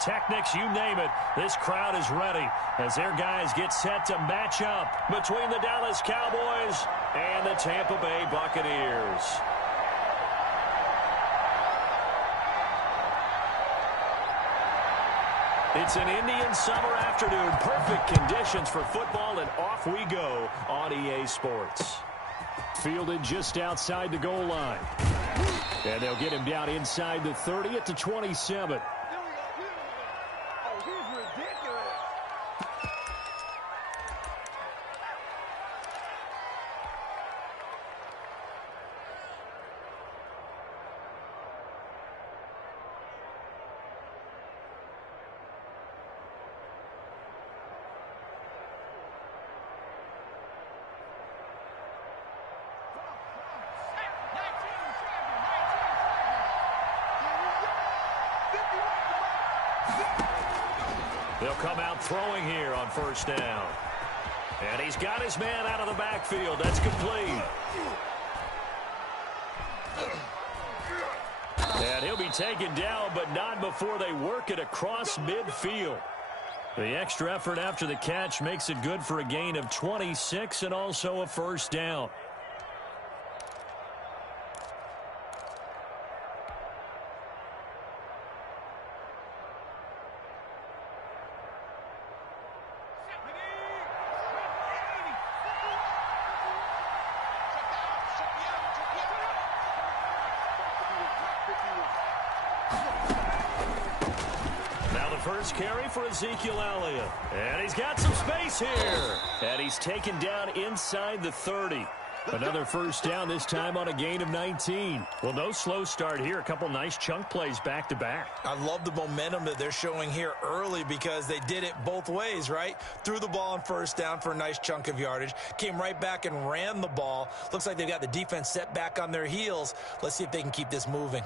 Techniques, you name it, this crowd is ready as their guys get set to match up between the Dallas Cowboys and the Tampa Bay Buccaneers. It's an Indian summer afternoon. Perfect conditions for football, and off we go on EA Sports. Fielded just outside the goal line. And they'll get him down inside the 30 at the 27. They'll come out throwing here on first down. And he's got his man out of the backfield. That's complete. And he'll be taken down, but not before they work it across midfield. The extra effort after the catch makes it good for a gain of 26 and also a first down. First carry for Ezekiel Elliott. And he's got some space here. And he's taken down inside the 30. Another first down, this time on a gain of 19. Well, no slow start here. A couple nice chunk plays back-to-back. I love the momentum that they're showing here early because they did it both ways, right? Threw the ball on first down for a nice chunk of yardage. Came right back and ran the ball. Looks like they've got the defense set back on their heels. Let's see if they can keep this moving.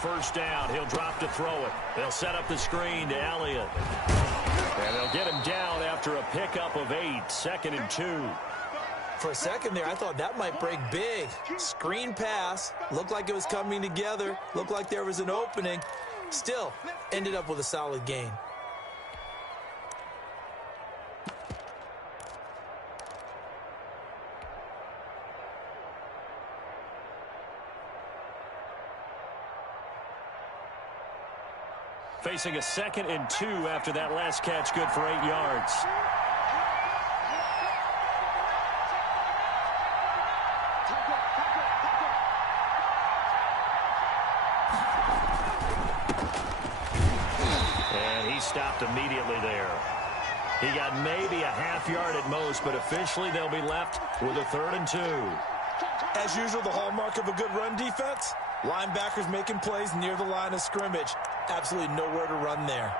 First down, he'll drop to throw it. They'll set up the screen to Elliott. And they'll get him down after a pickup of 8, 2nd and 2. For a second there, I thought that might break big. Screen pass, looked like it was coming together, looked like there was an opening. Still, ended up with a solid gain. Facing a 2nd and 2 after that last catch, good for 8 yards. And he stopped immediately there. He got maybe a half yard at most, but officially they'll be left with a 3rd and 2. As usual, the hallmark of a good run defense, linebackers making plays near the line of scrimmage. Absolutely nowhere to run there.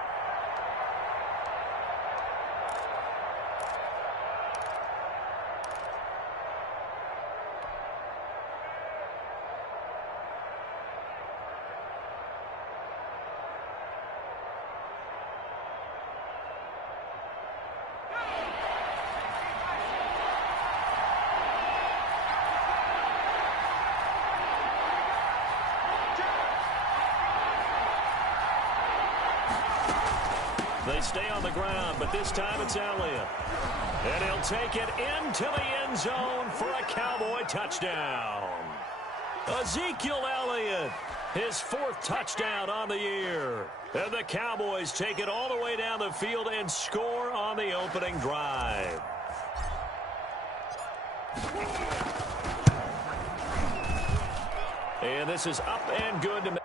They stay on the ground, but this time it's Elliott. And he'll take it into the end zone for a Cowboy touchdown. Ezekiel Elliott, his 4th touchdown on the year. And the Cowboys take it all the way down the field and score on the opening drive. And this is up and good to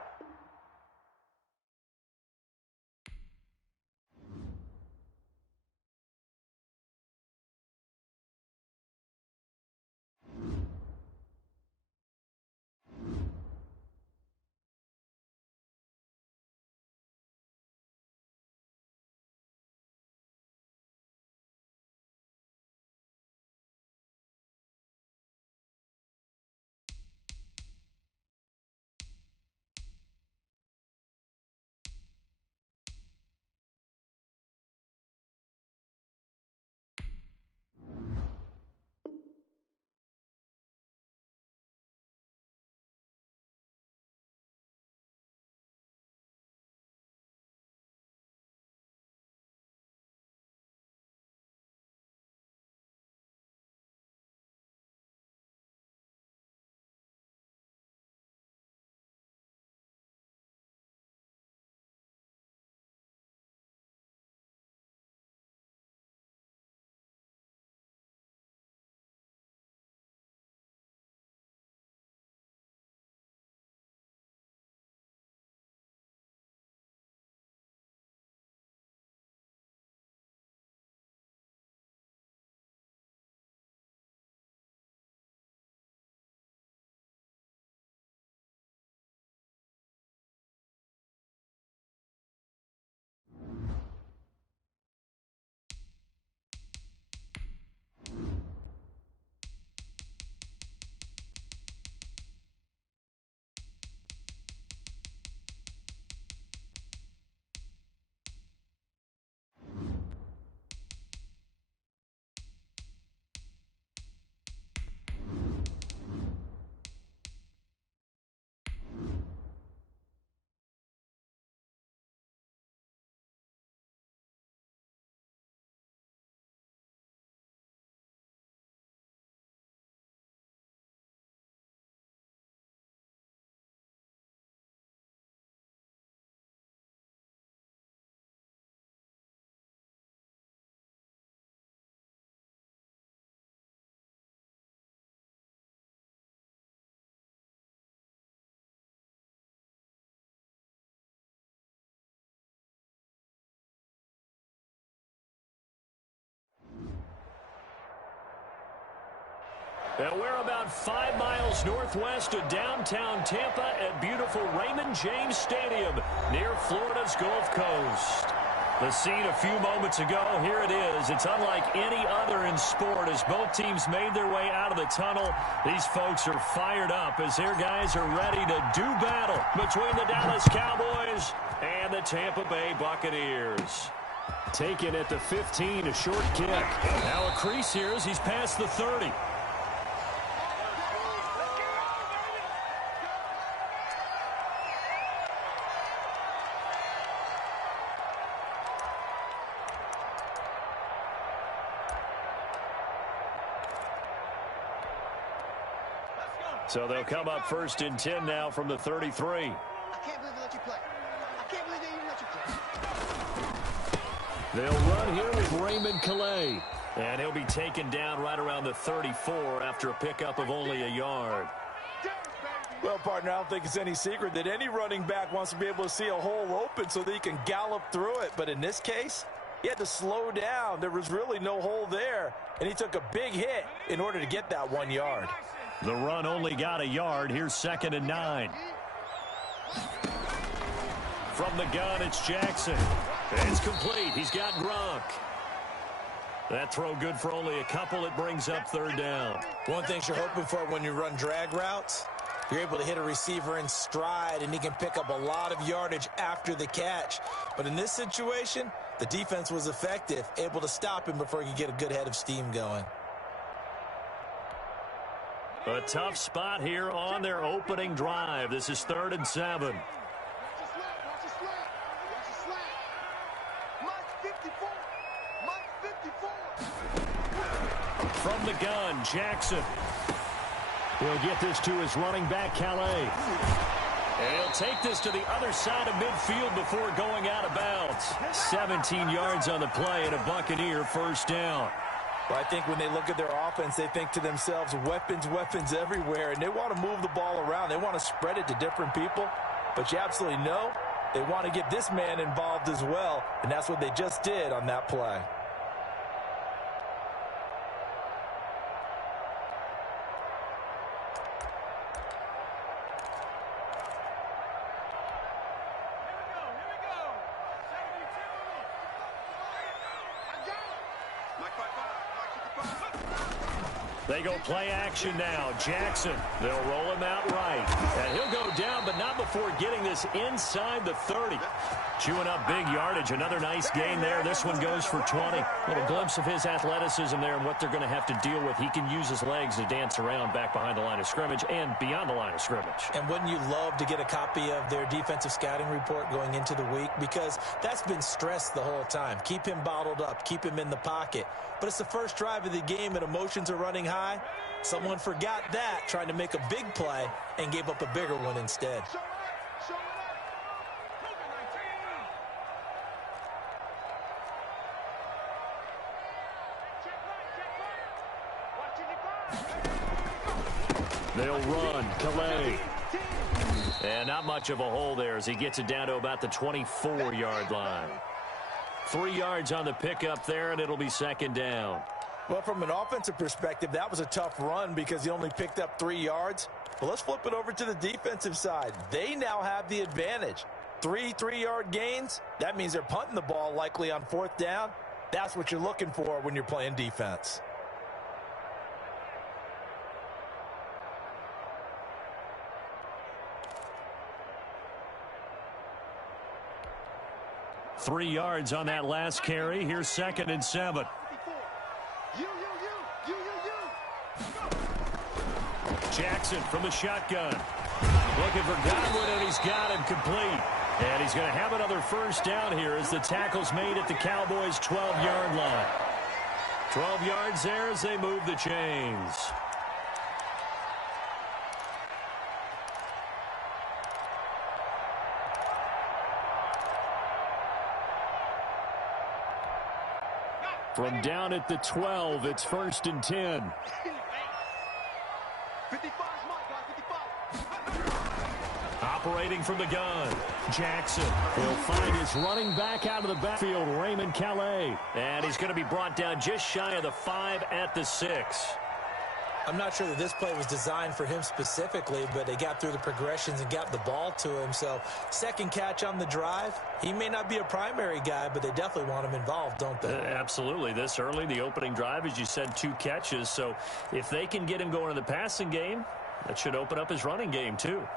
And we're about 5 miles northwest of downtown Tampa at beautiful Raymond James Stadium near Florida's Gulf Coast. The scene a few moments ago, here it is. It's unlike any other in sport as both teams made their way out of the tunnel. These folks are fired up as their guys are ready to do battle between the Dallas Cowboys and the Tampa Bay Buccaneers. Taken at the 15, a short kick. Now a crease here as he's past the 30. So they'll come up 1st and 10 now from the 33. I can't believe they let you play. I can't believe they even let you play. They'll run here with Raymond Calais. And he'll be taken down right around the 34 after a pickup of only a yard. Well, partner, I don't think it's any secret that any running back wants to be able to see a hole open so that he can gallop through it. But in this case, he had to slow down. There was really no hole there. And he took a big hit in order to get that 1 yard. The run only got a yard. Here's 2nd and 9. From the gun, it's Jackson. It's complete. He's got Gronk. That throw good for only a couple. It brings up 3rd down. One thing you're hoping for when you run drag routes, you're able to hit a receiver in stride, and he can pick up a lot of yardage after the catch. But in this situation, the defense was effective, able to stop him before he could get a good head of steam going. A tough spot here on their opening drive. This is 3rd and 7. Watch your slap. Watch your slap. Mike 54. Mike 54. From the gun, Jackson. He'll get this to his running back, Calais. And he'll take this to the other side of midfield before going out of bounds. 17 yards on the play and a Buccaneer 1st down. Well, I think when they look at their offense, they think to themselves, weapons, weapons everywhere, and they want to move the ball around. They want to spread it to different people, but you absolutely know they want to get this man involved as well, and that's what they just did on that play. They go play action now. Jackson, they'll roll him out right. And he'll go down, but not before getting this inside the 30. Chewing up big yardage. Another nice gain there. This one goes for 20. Little glimpse of his athleticism there and what they're going to have to deal with. He can use his legs to dance around back behind the line of scrimmage and beyond the line of scrimmage. And wouldn't you love to get a copy of their defensive scouting report going into the week? Because that's been stressed the whole time. Keep him bottled up. Keep him in the pocket. But it's the first drive of the game and emotions are running high. Someone forgot that, trying to make a big play, and gave up a bigger one instead. They'll run. Calais. And not much of a hole there as he gets it down to about the 24-yard line. 3 yards on the pickup there, and it'll be 2nd down. Well, from an offensive perspective, that was a tough run because he only picked up 3 yards. But let's flip it over to the defensive side. They now have the advantage. 3 3-yard gains, that means they're punting the ball likely on 4th down. That's what you're looking for when you're playing defense. Three yards on that last carry. Here's 2nd and 7. Jackson from the shotgun. Looking for Godwin, and he's got him complete. And he's going to have another 1st down here as the tackle's made at the Cowboys' 12-yard line. 12 yards there as they move the chains. From down at the 12, it's 1st and 10. 55 is mine, guys, 55. Operating from the gun, Jackson will find his running back out of the backfield, Raymond Calais. And he's going to be brought down just shy of the 5 at the 6. I'm not sure that this play was designed for him specifically, but they got through the progressions and got the ball to him. So second catch on the drive. He may not be a primary guy, but they definitely want him involved, don't they? Absolutely. This early, the opening drive, as you said, 2 catches. So if they can get him going in the passing game, that should open up his running game too.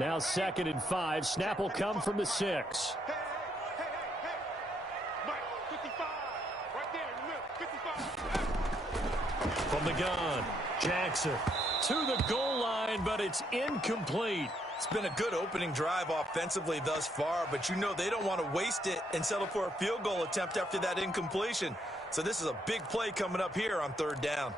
Now 2nd and 5. Snap will come from the 6. Hey. Mike, 55. Right there, 55. From the gun, Jackson to the goal line, but it's incomplete. It's been a good opening drive offensively thus far, but you know they don't want to waste it and settle for a field goal attempt after that incompletion. So this is a big play coming up here on 3rd down.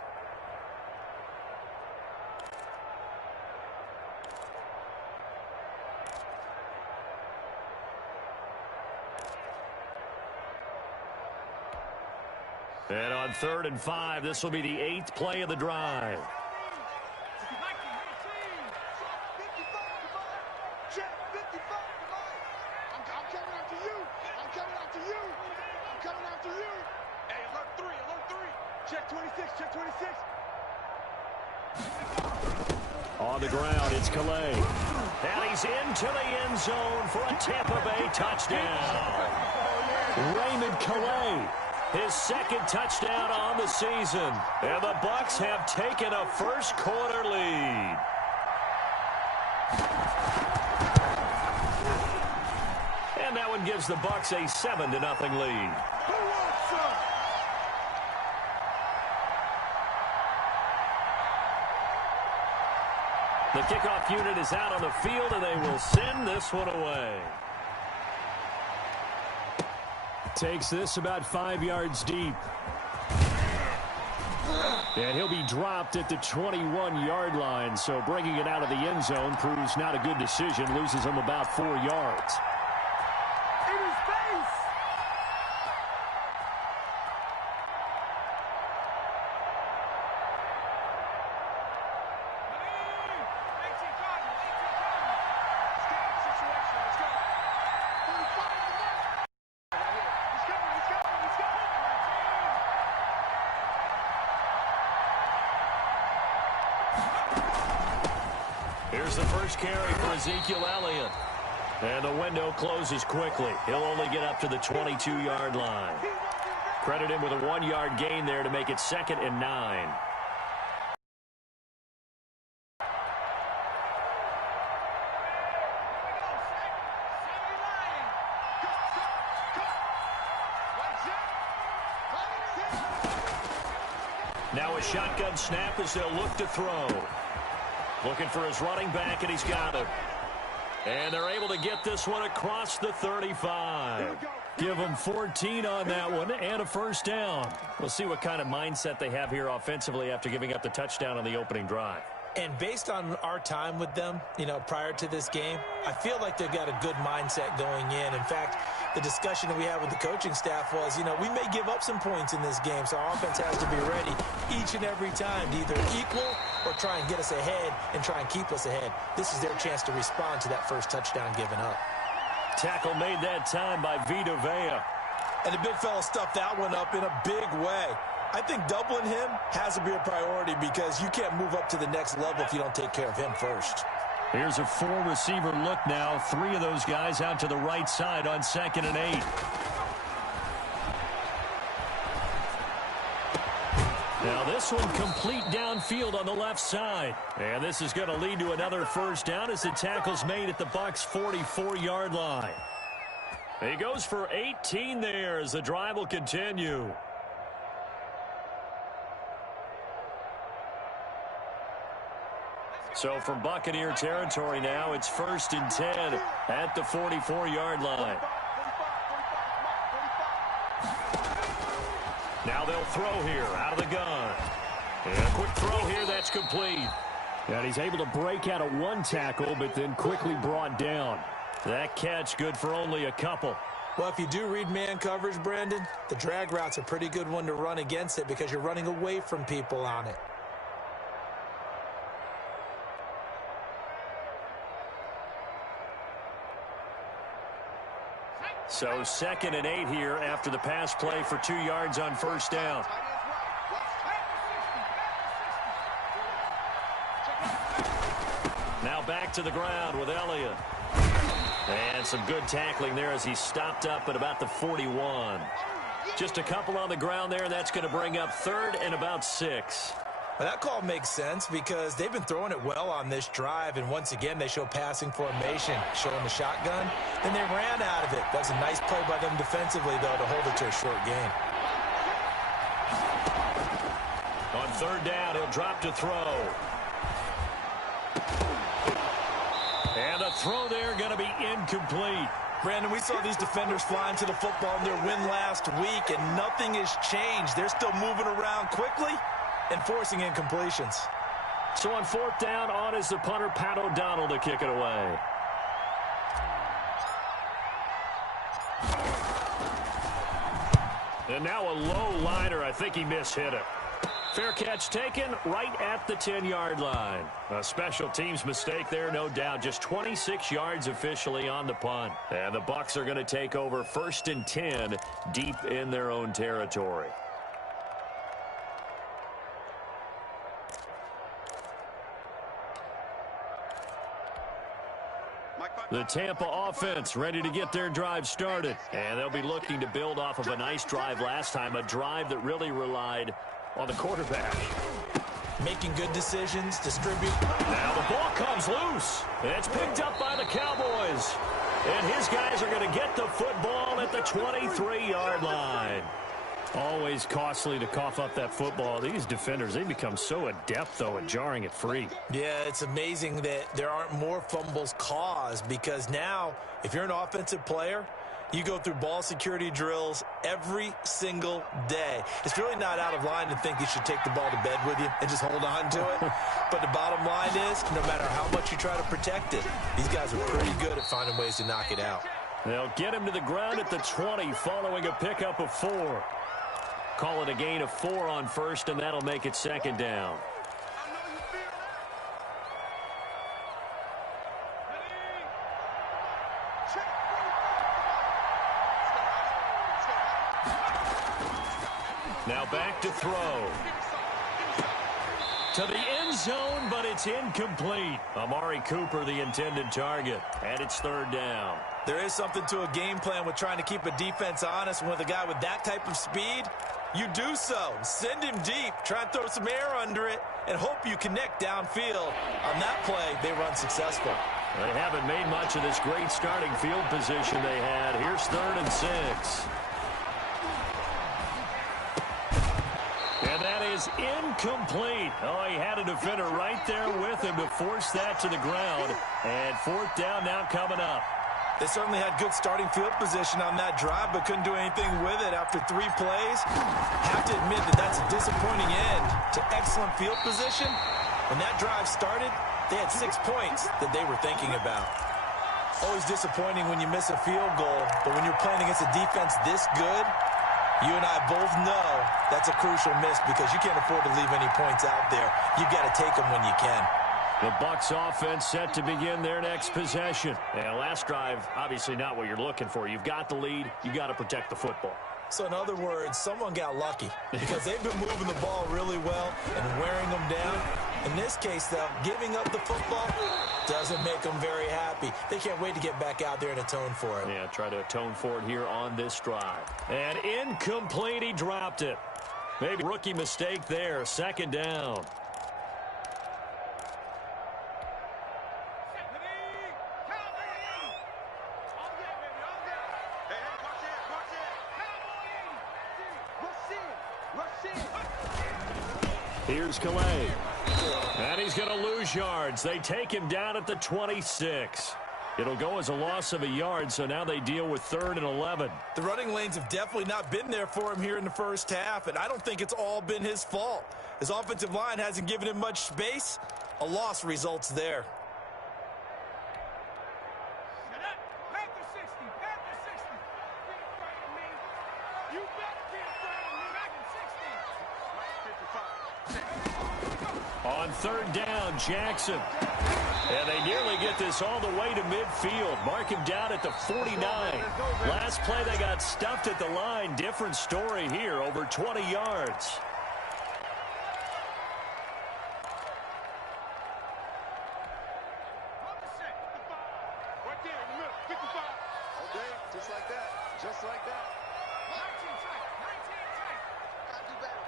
And on 3rd and 5, this will be the 8th play of the drive. Check 26, check 26. On the ground, it's Calais. And he's into the end zone for a Tampa Bay touchdown. Raymond Calais, his 2nd touchdown on the season. And the Bucs have taken a first-quarter lead. And that one gives the Bucs a 7-0 lead. The kickoff unit is out on the field, and they will send this one away. Takes this about 5 yards deep. And he'll be dropped at the 21-yard line, so bringing it out of the end zone proves not a good decision. Loses him about 4 yards. In his face! Here's the first carry for Ezekiel Elliott. And the window closes quickly. He'll only get up to the 22-yard line. Credit him with a 1-yard gain there to make it 2nd and 9. Now a shotgun snap as they'll look to throw. Looking for his running back, and he's got him. And they're able to get this one across the 35. Give them 14 on that one and a first down. We'll see what kind of mindset they have here offensively after giving up the touchdown on the opening drive. And based on our time with them, prior to this game, I feel like they've got a good mindset going in. In fact, the discussion that we had with the coaching staff was, we may give up some points in this game, so our offense has to be ready each and every time to either equal or try and get us ahead and try and keep us ahead. This is their chance to respond to that first touchdown given up. Tackle made that time by Vita Vea. And the big fella stuffed that one up in a big way. I think doubling him has to be a priority because you can't move up to the next level if you don't take care of him first. Here's a 4-receiver look now. 3 of those guys out to the right side on 2nd and 8. Now this one complete downfield on the left side. And this is going to lead to another first down as the tackle's made at the Bucs' 44-yard line. He goes for 18 there as the drive will continue. So from Buccaneer territory now, it's 1st and 10 at the 44-yard line. Now they'll throw here out of the gun. And a quick throw here, that's complete. And he's able to break out of 1 tackle, but then quickly brought down. That catch good for only a couple. Well, if you do read man coverage, Brandon, the drag route's a pretty good one to run against it because you're running away from people on it. So 2nd and 8 here after the pass play for 2 yards on first down. Now back to the ground with Elliott. And some good tackling there as he stopped up at about the 41. Just a couple on the ground there. That's going to bring up 3rd and about 6. Well, that call makes sense because they've been throwing it well on this drive, and once again they show passing formation, showing the shotgun. Then they ran out of it. That's a nice play by them defensively, though, to hold it to a short gain. On 3rd down, he'll drop to throw. And the throw there going to be incomplete. Brandon, we saw these defenders flying to the football in their win last week, and nothing has changed. They're still moving around quickly and forcing incompletions. So on 4th down, on is the punter, Pat O'Donnell, to kick it away. And now a low liner. I think he mishit it. Fair catch taken right at the 10-yard line. A special teams mistake there, no doubt. Just 26 yards officially on the punt. And the Bucs are going to take over 1st and 10 deep in their own territory. The Tampa offense ready to get their drive started. And they'll be looking to build off of a nice drive last time, a drive that really relied on the quarterback. Making good decisions, distribute. Now the ball comes loose. It's picked up by the Cowboys. And his guys are going to get the football at the 23-yard line. Always costly to cough up that football. These defenders, they become so adept, though, at jarring it free. Yeah, it's amazing that there aren't more fumbles caused because now, if you're an offensive player, you go through ball security drills every single day. It's really not out of line to think you should take the ball to bed with you and just hold on to it. But the bottom line is, no matter how much you try to protect it, these guys are pretty good at finding ways to knock it out. They'll get him to the ground at the 20 following a pickup of 4. Call it a gain of 4 on 1st, and that'll make it 2nd down. Now back to throw. To the end zone, but it's incomplete. Amari Cooper, the intended target, and it's 3rd down. There is something to a game plan with trying to keep a defense honest. With a guy with that type of speed, you do so. Send him deep. Try and throw some air under it and hope you connect downfield. On that play, they run successful. They haven't made much of this great starting field position they had. Here's 3rd and 6. And that is incomplete. Oh, he had a defender right there with him to force that to the ground. And 4th down now coming up. They certainly had good starting field position on that drive, but couldn't do anything with it after 3 plays. Have to admit that that's a disappointing end to excellent field position. When that drive started, they had 6 points that they were thinking about. Always disappointing when you miss a field goal, but when you're playing against a defense this good, you and I both know that's a crucial miss because you can't afford to leave any points out there. You've got to take them when you can. The Bucs offense set to begin their next possession. And last drive, obviously not what you're looking for. You've got the lead. You've got to protect the football. So in other words, someone got lucky because they've been moving the ball really well and wearing them down. In this case, though, giving up the football doesn't make them very happy. They can't wait to get back out there and atone for it. Yeah, try to atone for it here on this drive. And incomplete, he dropped it. Maybe rookie mistake there, 2nd down. Here's Calais. And he's going to lose yards. They take him down at the 26. It'll go as a loss of a yard, so now they deal with 3rd and 11. The running lanes have definitely not been there for him here in the first half, and I don't think it's all been his fault. His offensive line hasn't given him much space. A loss results there. On third down, Jackson. And they nearly get this all the way to midfield. Mark him down at the 49. Last play, they got stuffed at the line. Different story here, over 20 yards. Right there in the middle, 55. Okay, just like that. Just like that. 19 tight. 19 tight. Gotta do better.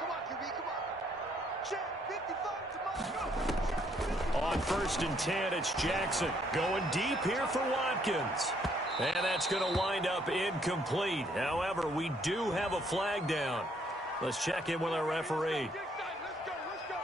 Come on, QB, come on. Check 55 tomorrow. On first and 10, it's Jackson. Going deep here for Watkins. And that's going to wind up incomplete. However, we do have a flag down. Let's check in with our referee. Let's go, let's go.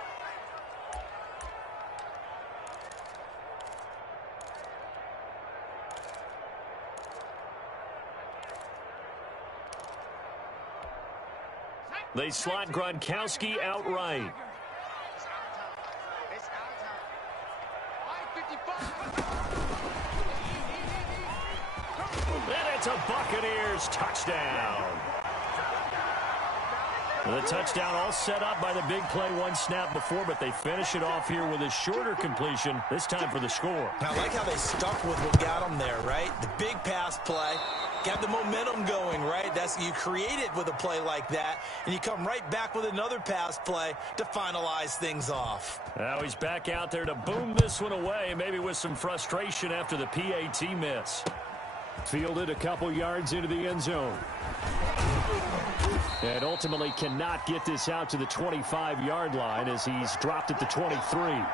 They slot Gronkowski outright. It's our time. It's our time. 55. And it's a Buccaneers touchdown. The touchdown all set up by the big play one snap before, but they finish it off here with a shorter completion, this time for the score. I like how they stuck with what got them there, right? The big pass play, got the momentum going, right? You create it with a play like that, and you come right back with another pass play to finalize things off. Now he's back out there to boom this one away, maybe with some frustration after the PAT miss. Fielded a couple yards into the end zone. And ultimately cannot get this out to the 25-yard line as he's dropped at the 23.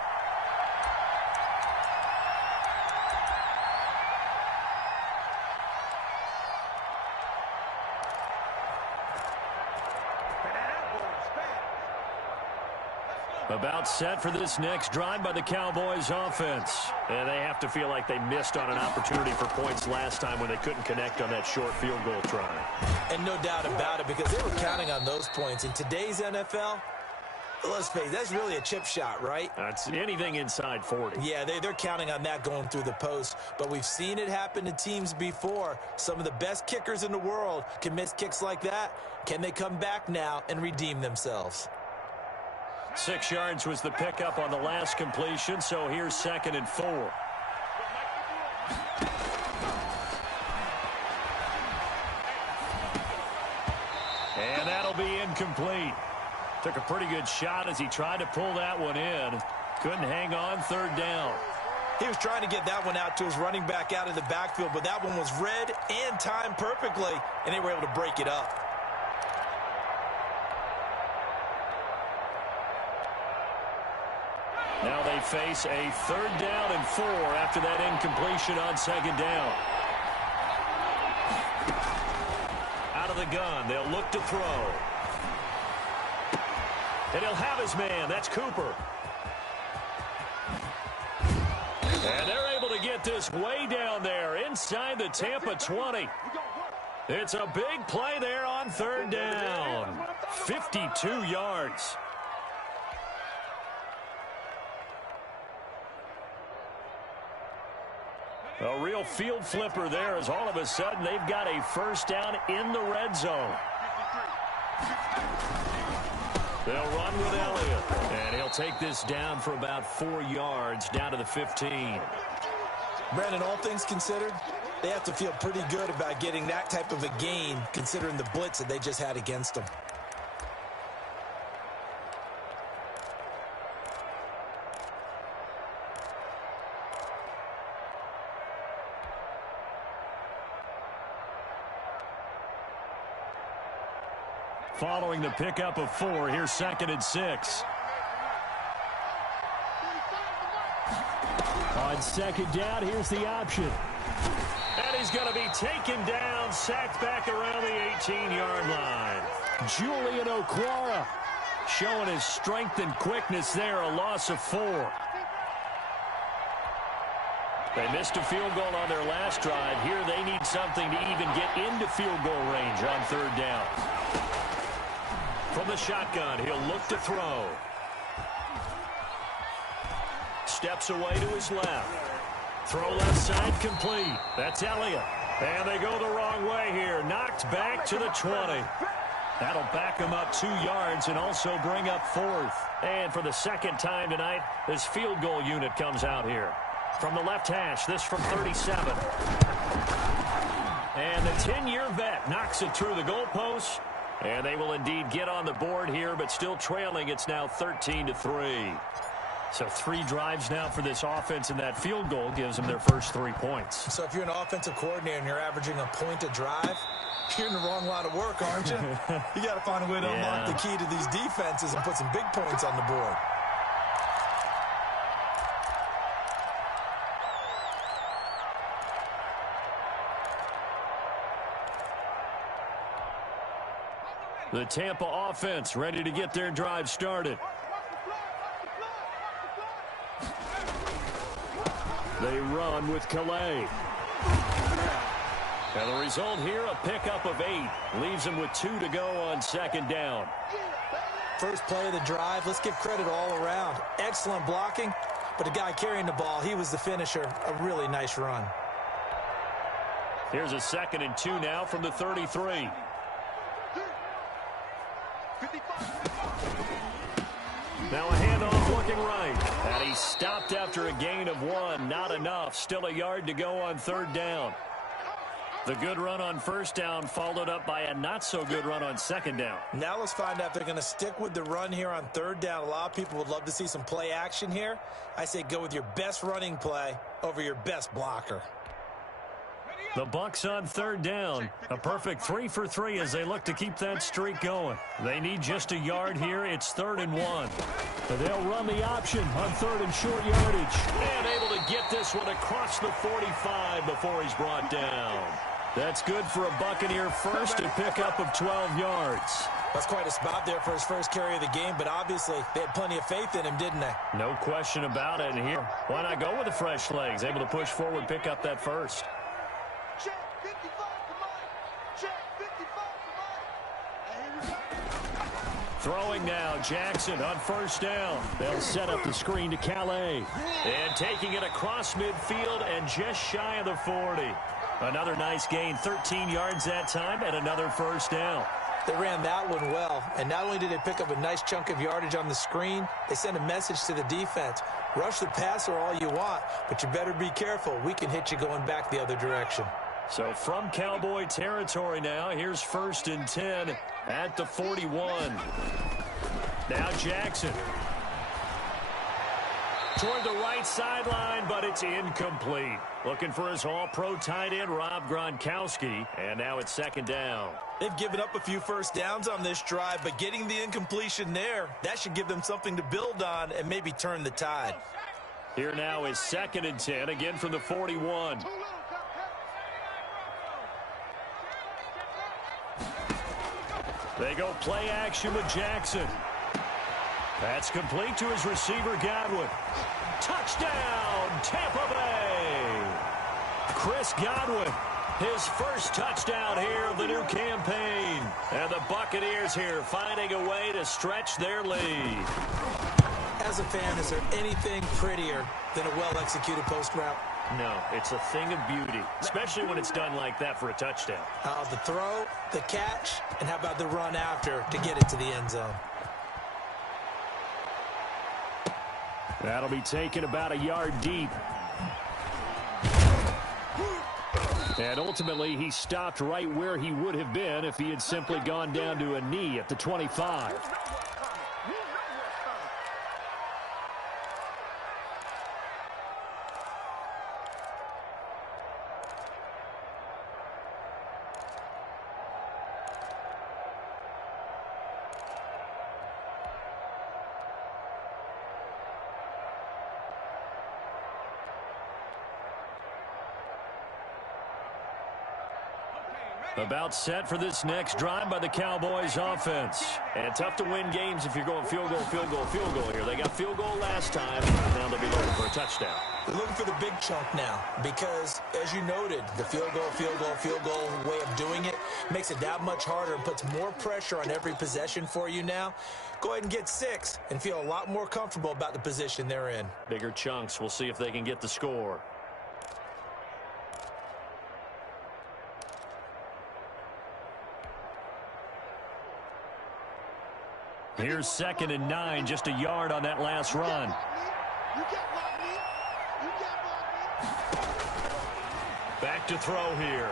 About set for this next drive by the Cowboys offense. And they have to feel like they missed on an opportunity for points last time when they couldn't connect on that short field goal try. And no doubt about it, because they were counting on those points. In today's NFL, let's face it, that's really a chip shot, right? That's anything inside 40. Yeah, they're counting on that going through the post. But we've seen it happen to teams before. Some of the best kickers in the world can miss kicks like that. Can they come back now and redeem themselves? 6 yards was the pickup on the last completion, so here's 2nd and 4. And that'll be incomplete. Took a pretty good shot as he tried to pull that one in. Couldn't hang on, 3rd down. He was trying to get that one out to his running back out of the backfield, but that one was read and timed perfectly, and they were able to break it up. Now they face a 3rd down and 4 after that incompletion on 2nd down. Out of the gun, they'll look to throw. And he'll have his man. That's Cooper. And they're able to get this way down there inside the Tampa 20. It's a big play there on 3rd down. 52 yards. A real field flipper there as all of a sudden they've got a 1st down in the red zone. They'll run with Elliott, and he'll take this down for about 4 yards down to the 15. Brandon, all things considered, they have to feel pretty good about getting that type of a gain considering the blitz that they just had against them. Following the pickup of 4, here's 2nd and 6. On 2nd down, here's the option. And he's going to be taken down, sacked back around the 18-yard line. Julian Okwara showing his strength and quickness there, a loss of 4. They missed a field goal on their last drive. Here they need something to even get into field goal range on 3rd down. From the shotgun, he'll look to throw. Steps away to his left. Throw left side complete. That's Elliott. And they go the wrong way here. Knocked back to the 20. That'll back him up 2 yards and also bring up 4th. And for the second time tonight, this field goal unit comes out here. From the left hash, this from 37. And the 10-year vet knocks it through the goalpost. And they will indeed get on the board here, but still trailing. It's now 13-3. So 3 drives now for this offense, and that field goal gives them their first 3 points. So if you're an offensive coordinator and you're averaging a point a drive, you're in the wrong line of work, aren't you? You got to find a way to unlock the key to these defenses and put some big points on the board. The Tampa offense ready to get their drive started. They run with Calais. And the result here, a pickup of 8. Leaves them with 2 to go on second down. First play of the drive, let's give credit all around. Excellent blocking, but the guy carrying the ball, he was the finisher. A really nice run. Here's a 2nd and 2 now from the 33. Now a handoff looking right. And he stopped after a gain of 1. Not enough. Still a yard to go on 3rd down. The good run on 1st down followed up by a not-so-good run on 2nd down. Now let's find out if they're going to stick with the run here on 3rd down. A lot of people would love to see some play action here. I say go with your best running play over your best blocker. The Bucs on 3rd down. A perfect 3 for 3 as they look to keep that streak going. They need just a yard here. It's 3rd and 1. They'll run the option on 3rd and short yardage. And able to get this one across the 45 before he's brought down. That's good for a Buccaneer first, a pickup of 12 yards. That's quite a spot there for his first carry of the game, but obviously they had plenty of faith in him, didn't they? No question about it. And here, why not go with the fresh legs? Able to push forward, pick up that first. Check 55 to Mike. Check 55 to Mike. Throwing now, Jackson on 1st down. They'll set up the screen to Calais. And taking it across midfield and just shy of the 40. Another nice gain, 13 yards that time, and another 1st down. They ran that one well, and not only did they pick up a nice chunk of yardage on the screen, they sent a message to the defense. Rush the passer all you want, but you better be careful. We can hit you going back the other direction. So from Cowboy territory now, here's 1st and 10 at the 41. Now Jackson. Toward the right sideline, but it's incomplete. Looking for his all-pro tight end, Rob Gronkowski. And now it's 2nd down. They've given up a few 1st downs on this drive, but getting the incompletion there, that should give them something to build on and maybe turn the tide. Here now is 2nd and 10, again from the 41. They go play action with Jackson. That's complete to his receiver, Godwin. Touchdown, Tampa Bay. Chris Godwin, his first touchdown here of the new campaign. And the Buccaneers here finding a way to stretch their lead. As a fan, is there anything prettier than a well-executed post route? No, it's a thing of beauty, especially when it's done like that for a touchdown. The throw, the catch, and how about the run after to get it to the end zone? That'll be taken about a yard deep. And ultimately, he stopped right where he would have been if he had simply gone down to a knee at the 25. About set for this next drive by the Cowboys offense. And tough to win games if you're going field goal, field goal, field goal here. They got field goal last time. Now they'll be looking for a touchdown. They're looking for the big chunk now because, as you noted, the field goal way of doing it makes it that much harder and puts more pressure on every possession for you now. Go ahead and get 6 and feel a lot more comfortable about the position they're in. Bigger chunks. We'll see if they can get the score. Here's 2nd and 9, just a yard on that last run. Back to throw here.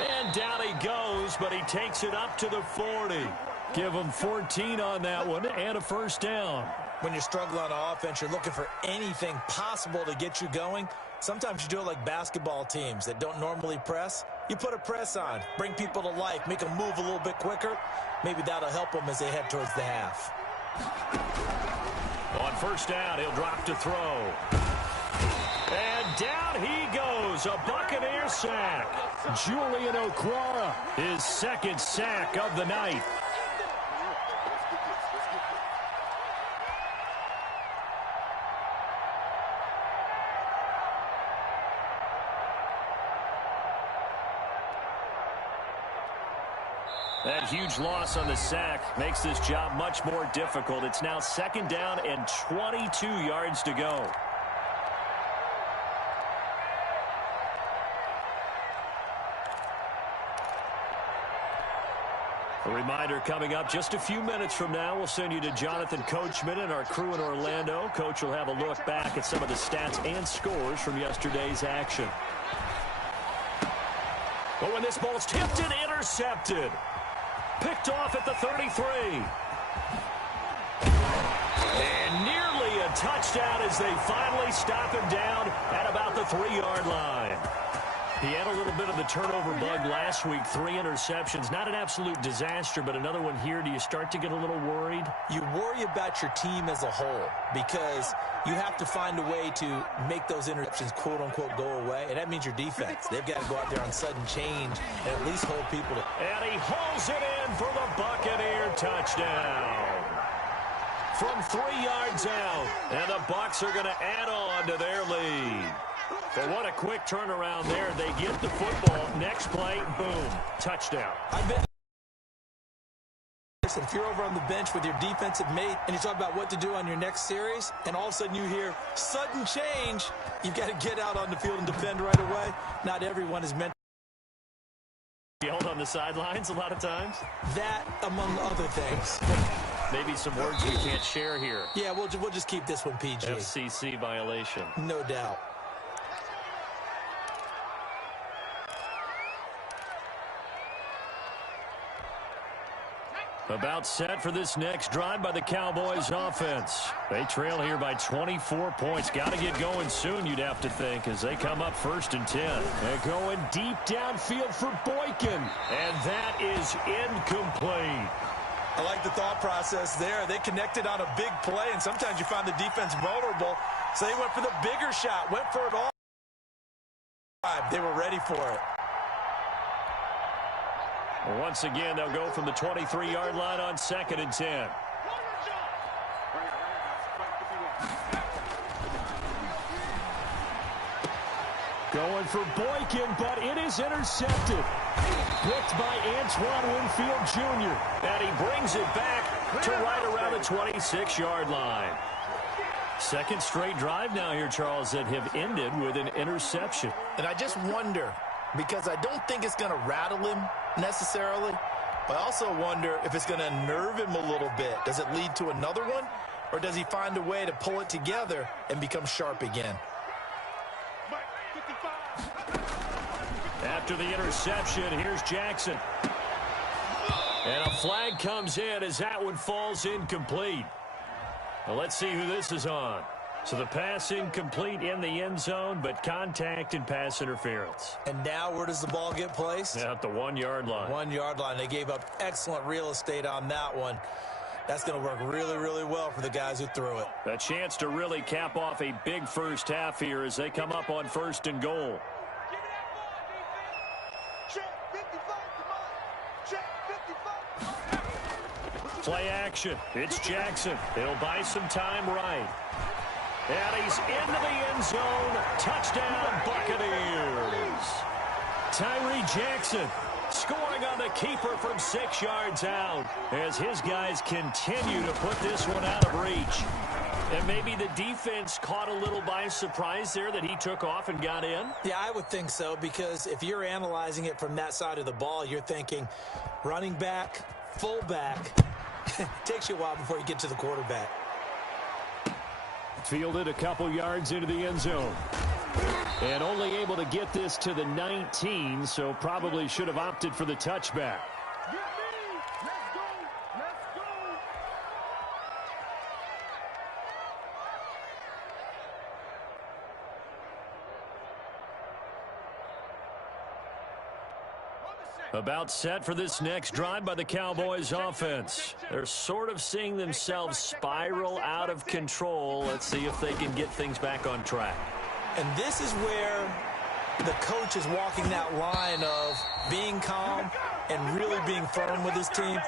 And down he goes, but he takes it up to the 40. Give him 14 on that one and a first down. When you're struggling on offense, you're looking for anything possible to get you going. Sometimes you do it like basketball teams that don't normally press. You put a press on, bring people to life, make them move a little bit quicker. Maybe that'll help them as they head towards the half. On first down, he'll drop to throw. And down he goes, a Buccaneer sack. Julian Okwara, his 2nd sack of the night. That huge loss on the sack makes this job much more difficult. It's now 2nd down and 22 yards to go. A reminder coming up just a few minutes from now, we'll send you to Jonathan Coachman and our crew in Orlando. Coach will have a look back at some of the stats and scores from yesterday's action. But when this ball's tipped and intercepted, picked off at the 33. And nearly a touchdown as they finally stop him down at about the 3-yard line. He had a little bit of the turnover bug last week, 3 interceptions. Not an absolute disaster, but another one here. Do you start to get a little worried? You worry about your team as a whole because you have to find a way to make those interceptions, quote-unquote, go away, and that means your defense. They've got to go out there on sudden change and at least hold people to. And he holds it in for the Buccaneer touchdown. From 3 yards out, and the Bucs are going to add on to their lead. But what a quick turnaround there. They get the football. Next play, boom, touchdown. I've been. If you're over on the bench with your defensive mate and you talk about what to do on your next series, and all of a sudden you hear sudden change, you've got to get out on the field and defend right away. Not everyone is meant to be held on the sidelines a lot of times. That, among other things. Maybe some words we can't share here. Yeah, we'll just keep this one PG. FCC violation. No doubt. About set for this next drive by the Cowboys offense. They trail here by 24 points. Got to get going soon, you'd have to think, as they come up 1st and 10. They're going deep downfield for Boykin. And that is incomplete. I like the thought process there. They connected on a big play, and sometimes you find the defense vulnerable. So they went for the bigger shot, went for it all. They were ready for it. Once again, they'll go from the 23-yard line on 2nd and 10. Going for Boykin, but it is intercepted. Picked by Antoine Winfield Jr. And he brings it back to right around the 26-yard line. 2nd straight drive now here, Charles, that have ended with an interception. And I just wonder, because I don't think it's going to rattle him necessarily, but I also wonder if it's going to nerve him a little bit. Does it lead to another one, or does he find a way to pull it together and become sharp again? After the interception, here's Jackson. And a flag comes in as that one falls incomplete. Well, let's see who this is on. So the pass incomplete in the end zone, but contact and pass interference. And now where does the ball get placed? At the 1-yard line. 1-yard line. They gave up excellent real estate on that one. That's going to work really, really well for the guys who threw it. A chance to really cap off a big first half here as they come up on 1st and goal. Play action. It's Jackson. It'll buy some time right. And he's into the end zone. Touchdown, Buccaneers. Tyree Jackson scoring on the keeper from 6 yards out as his guys continue to put this one out of reach. And maybe the defense caught a little by surprise there that he took off and got in? Yeah, I would think so, because if you're analyzing it from that side of the ball, you're thinking running back, fullback. Takes you a while before you get to the quarterback. Fielded a couple yards into the end zone. And only able to get this to the 19, so probably should have opted for the touchback. About set for this next drive by the Cowboys offense. They're sort of seeing themselves spiral out of control. Let's see if they can get things back on track. And this is where the coach is walking that line of being calm and really being firm with his team.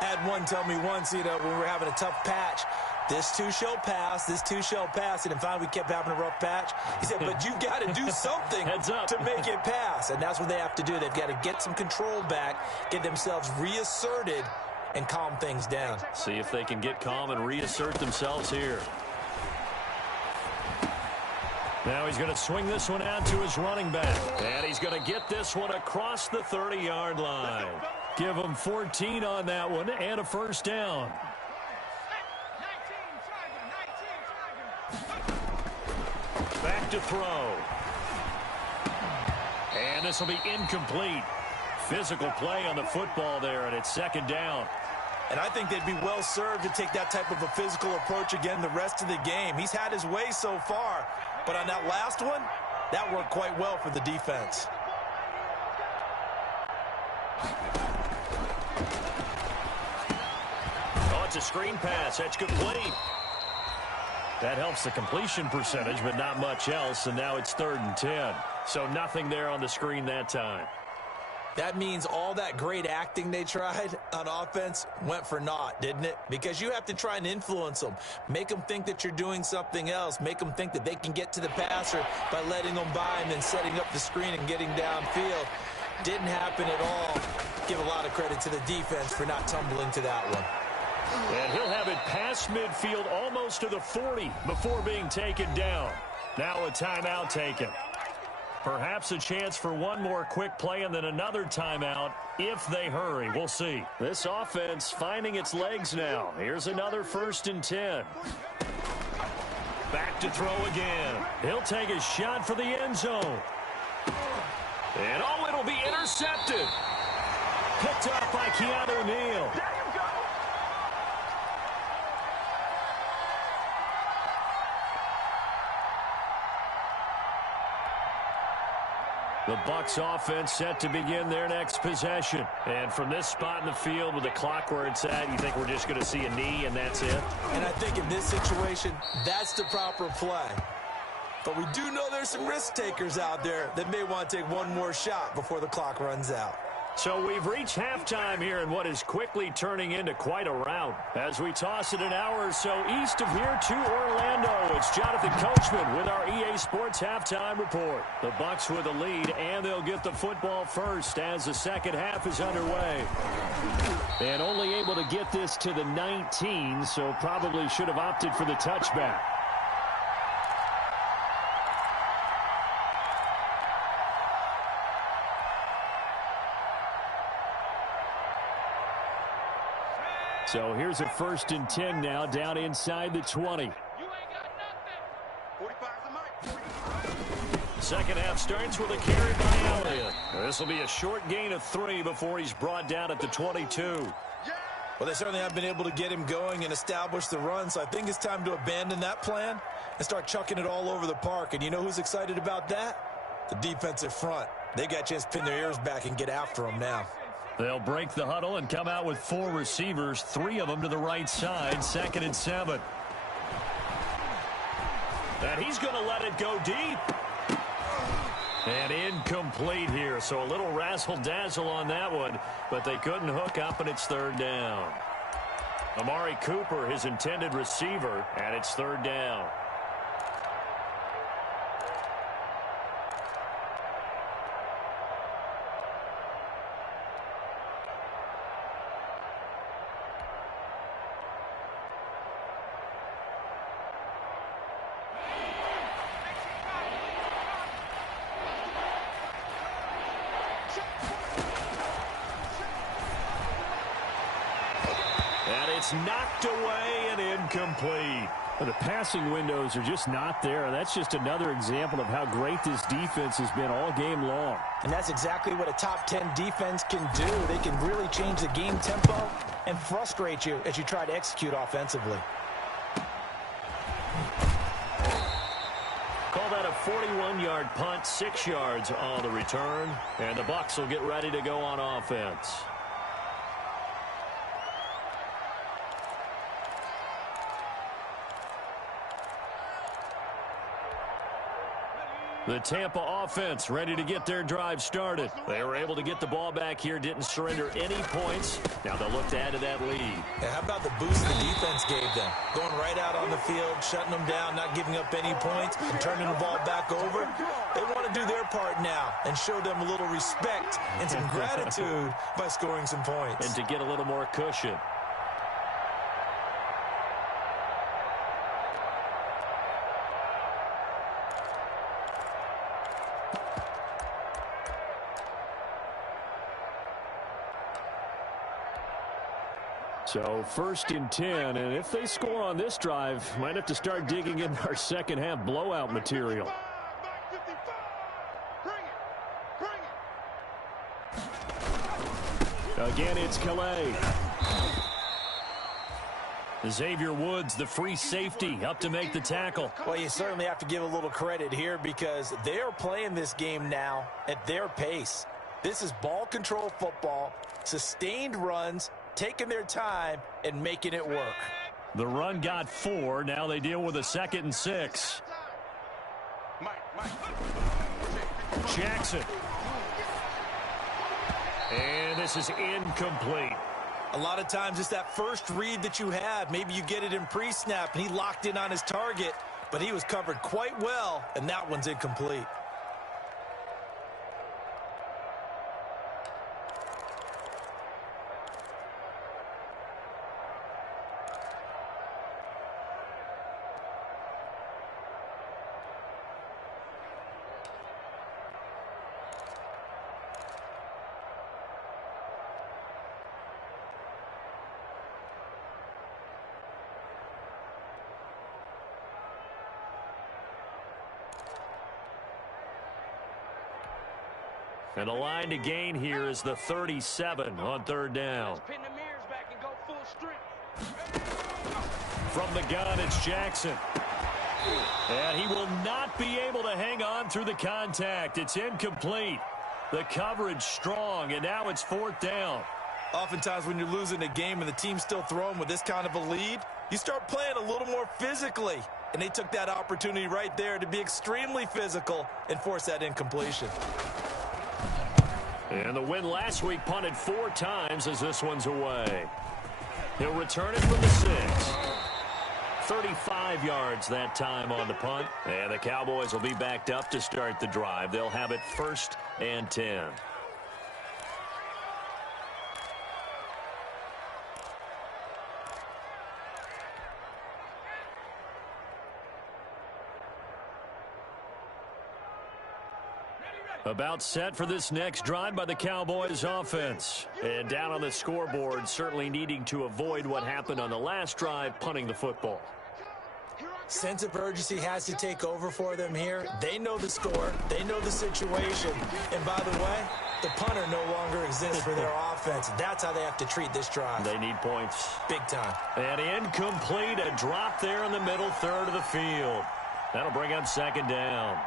I had one tell me once, when we were having a tough patch, this too shall pass, this too shall pass. And finally we kept having a rough patch. He said, but you've got to do something to make it pass. And that's what they have to do. They've got to get some control back, get themselves reasserted, and calm things down. See if they can get calm and reassert themselves here. Now he's going to swing this one out to his running back. And he's going to get this one across the 30-yard line. Give him 14 on that one and a first down. Back to throw. And this will be incomplete. Physical play on the football there, and it's second down. And I think they'd be well served to take that type of a physical approach again the rest of the game. He's had his way so far, but on that last one, that worked quite well for the defense. Oh, it's a screen pass. That's complete. That helps the completion percentage, but not much else, and now it's 3rd and 10. So nothing there on the screen that time. That means all that great acting they tried on offense went for naught, didn't it? Because you have to try and influence them. Make them think that you're doing something else. Make them think that they can get to the passer by letting them by and then setting up the screen and getting downfield. Didn't happen at all. Give a lot of credit to the defense for not tumbling to that one. And he'll have it past midfield almost to the 40 before being taken down. Now a timeout taken. Perhaps a chance for one more quick play and then another timeout if they hurry. We'll see. This offense finding its legs now. Here's another 1st and 10. Back to throw again. He'll take a shot for the end zone. And oh, it'll be intercepted. Picked up by Keanu Neal. The Bucs offense set to begin their next possession. And from this spot in the field with the clock where it's at, you think we're just going to see a knee and that's it? And I think in this situation, that's the proper play. But we do know there's some risk takers out there that may want to take one more shot before the clock runs out. So we've reached halftime here in what is quickly turning into quite a rout. As we toss it an hour or so east of here to Orlando, it's Jonathan Coachman with our EA Sports Halftime Report. The Bucs with the lead, and they'll get the football first as the second half is underway. And only able to get this to the 19, so probably should have opted for the touchback. So here's a 1st and 10 now down inside the 20. Second half starts with a carry by Elliott. This will be a short gain of 3 before he's brought down at the 22. Well, they certainly have been able to get him going and establish the run, so I think it's time to abandon that plan and start chucking it all over the park. And you know who's excited about that? The defensive front. They got a chance to pin their ears back and get after him now. They'll break the huddle and come out with 4 receivers, 3 of them to the right side, 2nd and 7. And he's going to let it go deep. And incomplete here, so a little razzle-dazzle on that one, but they couldn't hook up, and it's 3rd down. Amari Cooper, his intended receiver, and it's 3rd down. And it's knocked away and incomplete. Well, the passing windows are just not there. That's just another example of how great this defense has been all game long. And that's exactly what a top 10 defense can do. They can really change the game tempo and frustrate you as you try to execute offensively. Call that a 41-yard punt, 6 yards on the return. And the Bucs will get ready to go on offense. The Tampa offense ready to get their drive started. They were able to get the ball back here, didn't surrender any points. Now they'll look to add to that lead. Yeah, how about the boost the defense gave them? Going right out on the field, shutting them down, not giving up any points, and turning the ball back over. They want to do their part now and show them a little respect and some gratitude by scoring some points. And to get a little more cushion. So 1st and 10, and if they score on this drive, might have to start digging in our second half blowout material. Again, it's Calais. Xavier Woods, the free safety, up to make the tackle. Well, you certainly have to give a little credit here because they are playing this game now at their pace. This is ball control football, sustained runs, taking their time and making it work. The run got 4. Now they deal with a 2nd and 6. Jackson. And this is incomplete. A lot of times it's that first read that you have. Maybe you get it in pre-snap and he locked in on his target, but he was covered quite well, and that one's incomplete. And the line to gain here is the 37 on 3rd down. From the gun, it's Jackson. And he will not be able to hang on through the contact. It's incomplete. The coverage strong, and now it's 4th down. Oftentimes when you're losing a game and the team's still throwing with this kind of a lead, you start playing a little more physically. And they took that opportunity right there to be extremely physical and force that incompletion. And the win last week punted 4 times as this one's away. He'll return it from the 6. 35 yards that time on the punt. And the Cowboys will be backed up to start the drive. They'll have it 1st and 10. About set for this next drive by the Cowboys offense. And down on the scoreboard, certainly needing to avoid what happened on the last drive, punting the football. Sense of urgency has to take over for them here. They know the score. They know the situation. And by the way, the punter no longer exists for their offense. That's how they have to treat this drive. They need points. Big time. And incomplete, a drop there in the middle third of the field. That'll bring up 2nd down.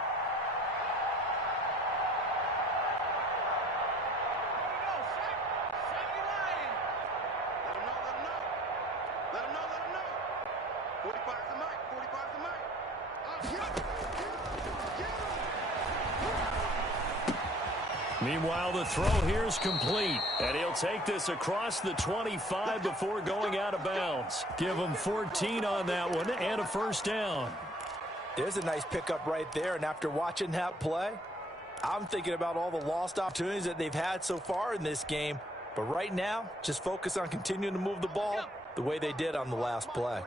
Meanwhile, the throw here is complete. And he'll take this across the 25 before going out of bounds. Give him 14 on that one and a 1st down. There's a nice pickup right there. And after watching that play, I'm thinking about all the lost opportunities that they've had so far in this game. But right now, just focus on continuing to move the ball the way they did on the last play.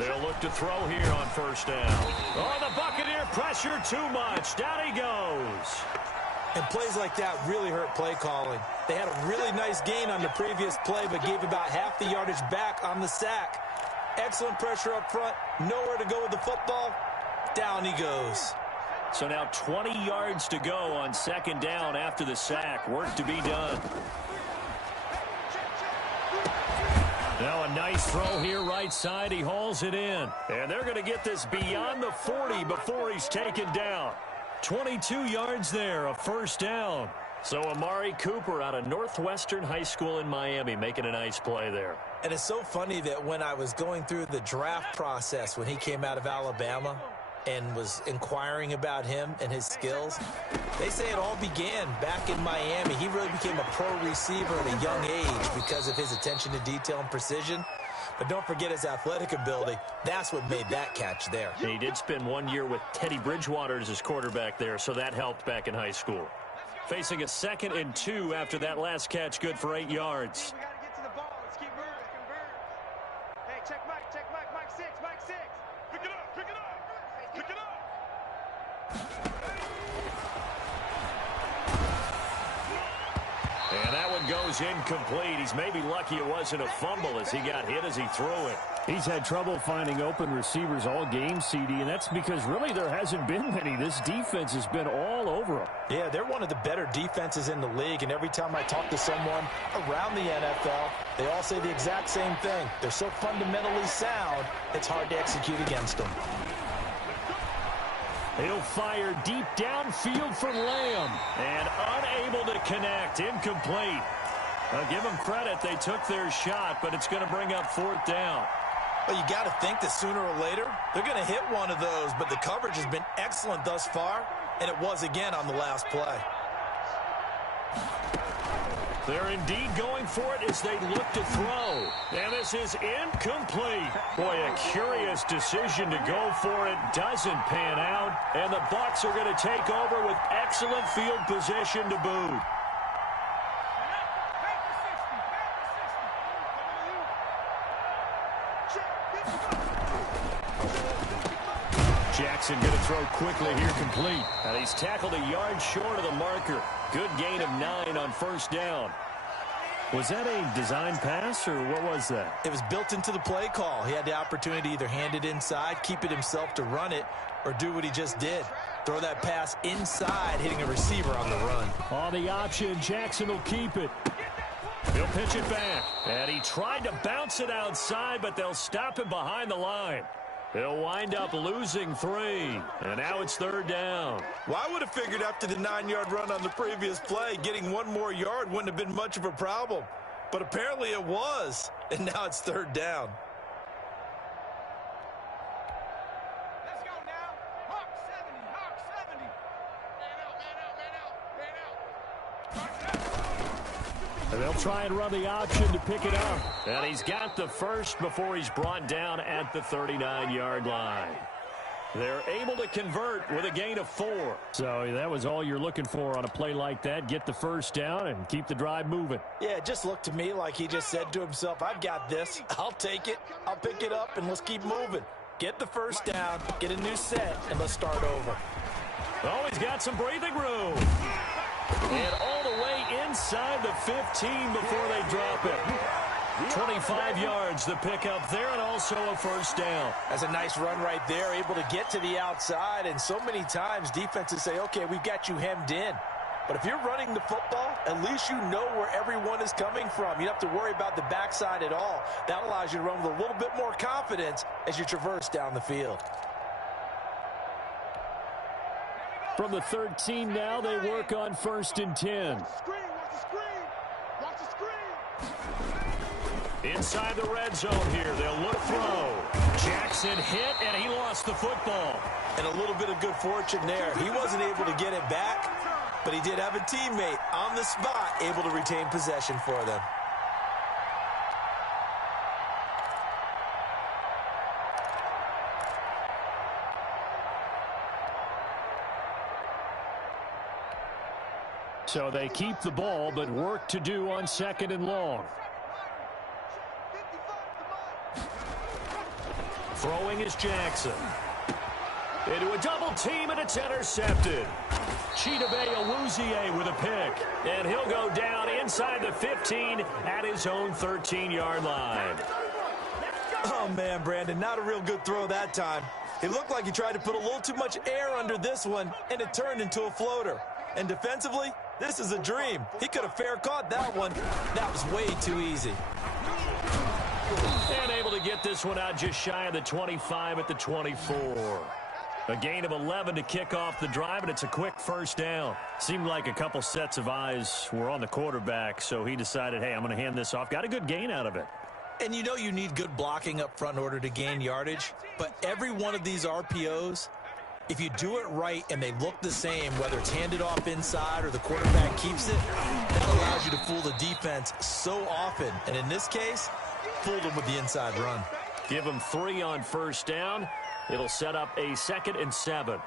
They'll look to throw here on first down. Oh, the Buccaneer pressure too much. Down he goes. And plays like that really hurt play calling. They had a really nice gain on the previous play, but gave about half the yardage back on the sack. Excellent pressure up front. Nowhere to go with the football. Down he goes. So now 20 yards to go on second down after the sack. Work to be done. Now a nice throw here right side. He hauls it in. And they're going to get this beyond the 40 before he's taken down. 22 yards there, a first down. So Amari Cooper out of Northwestern High School in Miami making a nice play there. And it's so funny that when I was going through the draft process when he came out of Alabama and was inquiring about him and his skills, they say it all began back in Miami. He really became a pro receiver at a young age because of his attention to detail and precision. But don't forget his athletic ability. That's what made that catch there. And he did spend 1 year with Teddy Bridgewater as his quarterback there, so that helped back in high school. Facing a 2nd and 2 after that last catch, good for 8 yards. We got to get to the ball. Let's keep moving. Hey, check Mike, Mike 6, Mike 6. Pick it up, pick it up, pick it up. And that one goes incomplete. He's maybe lucky it wasn't a fumble as he got hit as he threw it. He's had trouble finding open receivers all game, CD, and that's because really there hasn't been many. This defense has been all over him. Yeah, they're one of the better defenses in the league, and every time I talk to someone around the NFL, they all say the exact same thing. They're so fundamentally sound, it's hard to execute against them. He'll fire deep downfield from Lamb and unable to connect. Incomplete. I'll give them credit. They took their shot, but it's going to bring up 4th down. Well, you got to think that sooner or later, they're going to hit one of those, but the coverage has been excellent thus far, and it was again on the last play. They're indeed going for it as they look to throw. And this is incomplete. Boy, a curious decision to go for it. Doesn't pan out. And the Bucs are going to take over with excellent field position to boot. Jackson going to throw quickly here, complete. And he's tackled a yard short of the marker. Good gain of 9 on first down. Was that a design pass, or what was that? It was built into the play call. He had the opportunity to either hand it inside, keep it himself to run it, or do what he just did. Throw that pass inside, hitting a receiver on the run. On the option, Jackson will keep it. He'll pitch it back. And he tried to bounce it outside, but they'll stop him behind the line. He'll wind up losing 3. And now it's 3rd down. Well, I would have figured after the 9-yard run on the previous play, getting 1 more yard wouldn't have been much of a problem. But apparently it was. And now it's 3rd down. Let's go now. Hawk 70, Hawk 70. Man out, man out, man out, man out. And they'll try and run the option to pick it up. And he's got the first before he's brought down at the 39-yard line. They're able to convert with a gain of 4. So that was all you're looking for on a play like that. Get the first down and keep the drive moving. Yeah, it just looked to me like he just said to himself, I've got this. I'll take it. I'll pick it up, and let's keep moving. Get the first down, get a new set, and let's start over. Oh, he's got some breathing room. And all the way inside the 15 before they drop it. 25 yards the pickup there, and also a first down. That's a nice run right there, able to get to the outside. And so many times defenses say, okay, we've got you hemmed in. But if you're running the football, at least you know where everyone is coming from. You don't have to worry about the backside at all. That allows you to run with a little bit more confidence as you traverse down the field. From the 13 now, they work on 1st and 10. Watch the screen, watch the screen. Watch the screen. Inside the red zone here, they'll look throw. Jackson hit, and he lost the football. And a little bit of good fortune there. He wasn't able to get it back, but he did have a teammate on the spot able to retain possession for them. So they keep the ball, but work to do on 2nd and long. Throwing is Jackson. Into a double team, and it's intercepted. Chidobe Awuzie with a pick. And he'll go down inside the 15 at his own 13-yard line. Oh, man, Brandon, not a real good throw that time. It looked like he tried to put a little too much air under this one, and it turned into a floater. And defensively, this is a dream. He could have fair caught that one. That was way too easy. And able to get this one out just shy of the 25 at the 24. A gain of 11 to kick off the drive, and it's a quick first down. Seemed like a couple sets of eyes were on the quarterback, so he decided, hey, I'm going to hand this off. Got a good gain out of it. And you know you need good blocking up front in order to gain yardage, but every one of these RPOs, if you do it right and they look the same, whether it's handed off inside or the quarterback keeps it, that allows you to fool the defense so often. And in this case, fooled them with the inside run. Give them 3 on first down. It'll set up a 2nd and 7.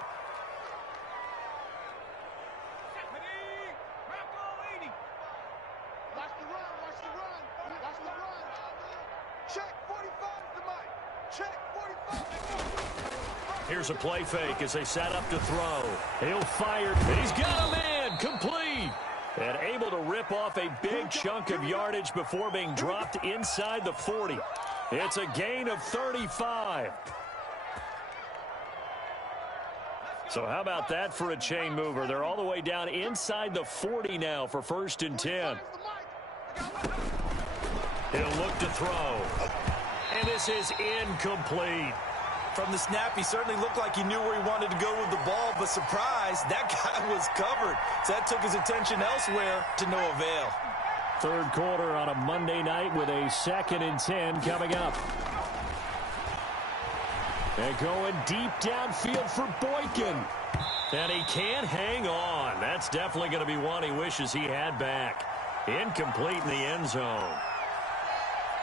Here's a play fake as they set up to throw. He'll fire. He's got a man. Complete. And able to rip off a big chunk of yardage before being dropped inside the 40. It's a gain of 35. So how about that for a chain mover? They're all the way down inside the 40 now for 1st and 10. He'll look to throw. And this is incomplete. From the snap, he certainly looked like he knew where he wanted to go with the ball, but surprise, that guy was covered. So that took his attention elsewhere to no avail. Third quarter on a Monday night with a 2nd and 10 coming up. And going deep downfield for Boykin. And he can't hang on. That's definitely going to be one he wishes he had back. Incomplete in the end zone.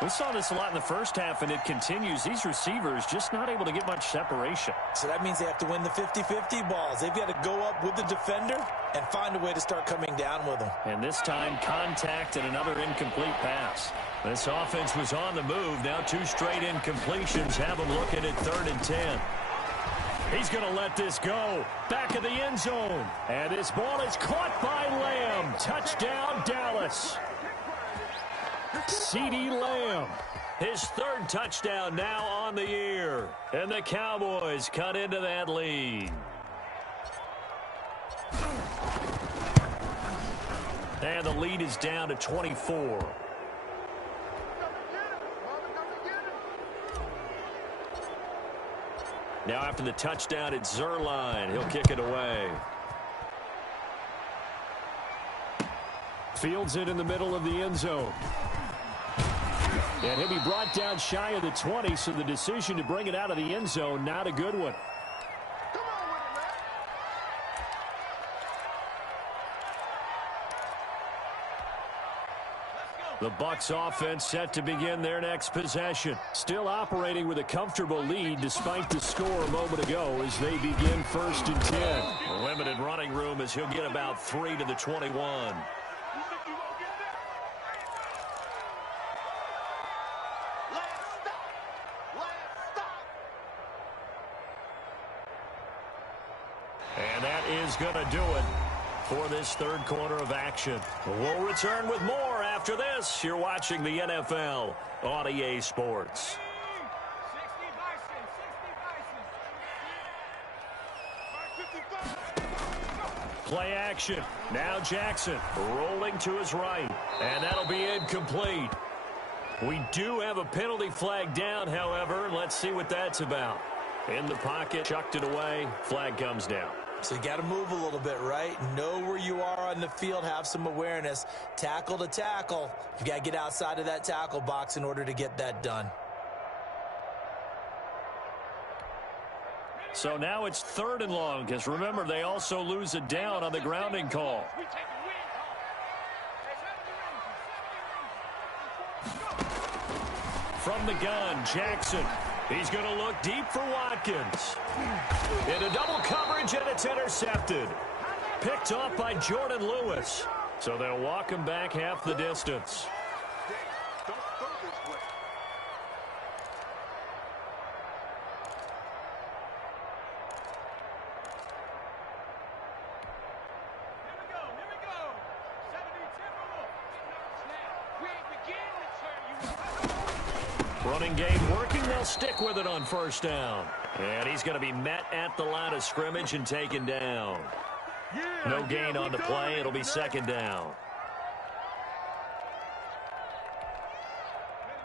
We saw this a lot in the first half, and it continues. These receivers just not able to get much separation. So that means they have to win the 50-50 balls. They've got to go up with the defender and find a way to start coming down with them. And this time, contact and another incomplete pass. This offense was on the move. Now 2 straight incompletions have them looking at 3rd and 10. He's going to let this go. Back of the end zone. And this ball is caught by Lamb. Touchdown, Dallas. CeeDee Lamb, his 3rd touchdown now on the year. And the Cowboys cut into that lead. And the lead is down to 24. Now after the touchdown, it's Zerline. He'll kick it away. Fields it in the middle of the end zone. And he'll be brought down shy of the 20, so the decision to bring it out of the end zone, not a good one. The Bucs offense set to begin their next possession. Still operating with a comfortable lead despite the score a moment ago as they begin 1st and 10. Limited running room as he'll get about 3 to the 21. And that is going to do it for this 3rd quarter of action. We'll return with more after this. You're watching the NFL on EA Sports. Play action. Now Jackson rolling to his right. And that'll be incomplete. We do have a penalty flag down, however. Let's see what that's about. In the pocket, chucked it away. Flag comes down. So you got to move a little bit, right? Know where you are on the field. Have some awareness. Tackle to tackle. You got to get outside of that tackle box in order to get that done. So now it's 3rd and long, because remember, they also lose it down on the grounding call. From the gun, Jackson. He's going to look deep for Watkins. Into double coverage, and it's intercepted. Picked off by Jordan Lewis. So they'll walk him back half the distance. Running game working. They'll stick with it on first down. And he's going to be met at the line of scrimmage and taken down. No gain on the play. It'll be second down.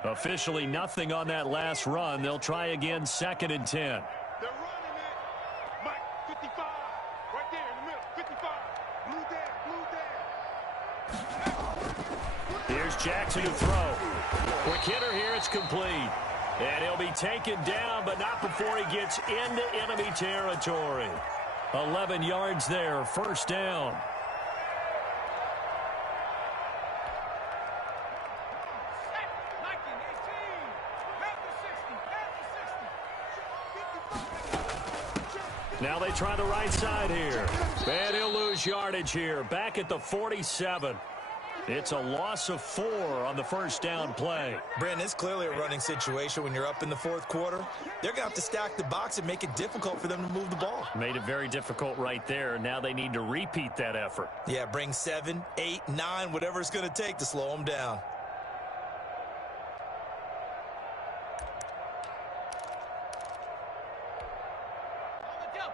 Officially nothing on that last run. They'll try again, second and 10. They're running it. Mike, 55. Right there in the middle. 55. Blue there. Here's Jackson to throw. Quick hitter here. It's complete. And he'll be taken down, but not before he gets into enemy territory. 11 yards there, first down. Now they try the right side here. And he'll lose yardage here. Back at the 47. It's a loss of 4 on the first down play. Brandon, it's clearly a running situation when you're up in the fourth quarter. They're going to have to stack the box and make it difficult for them to move the ball. Made it very difficult right there. Now they need to repeat that effort. Yeah, bring 7, 8, 9, whatever it's going to take to slow them down.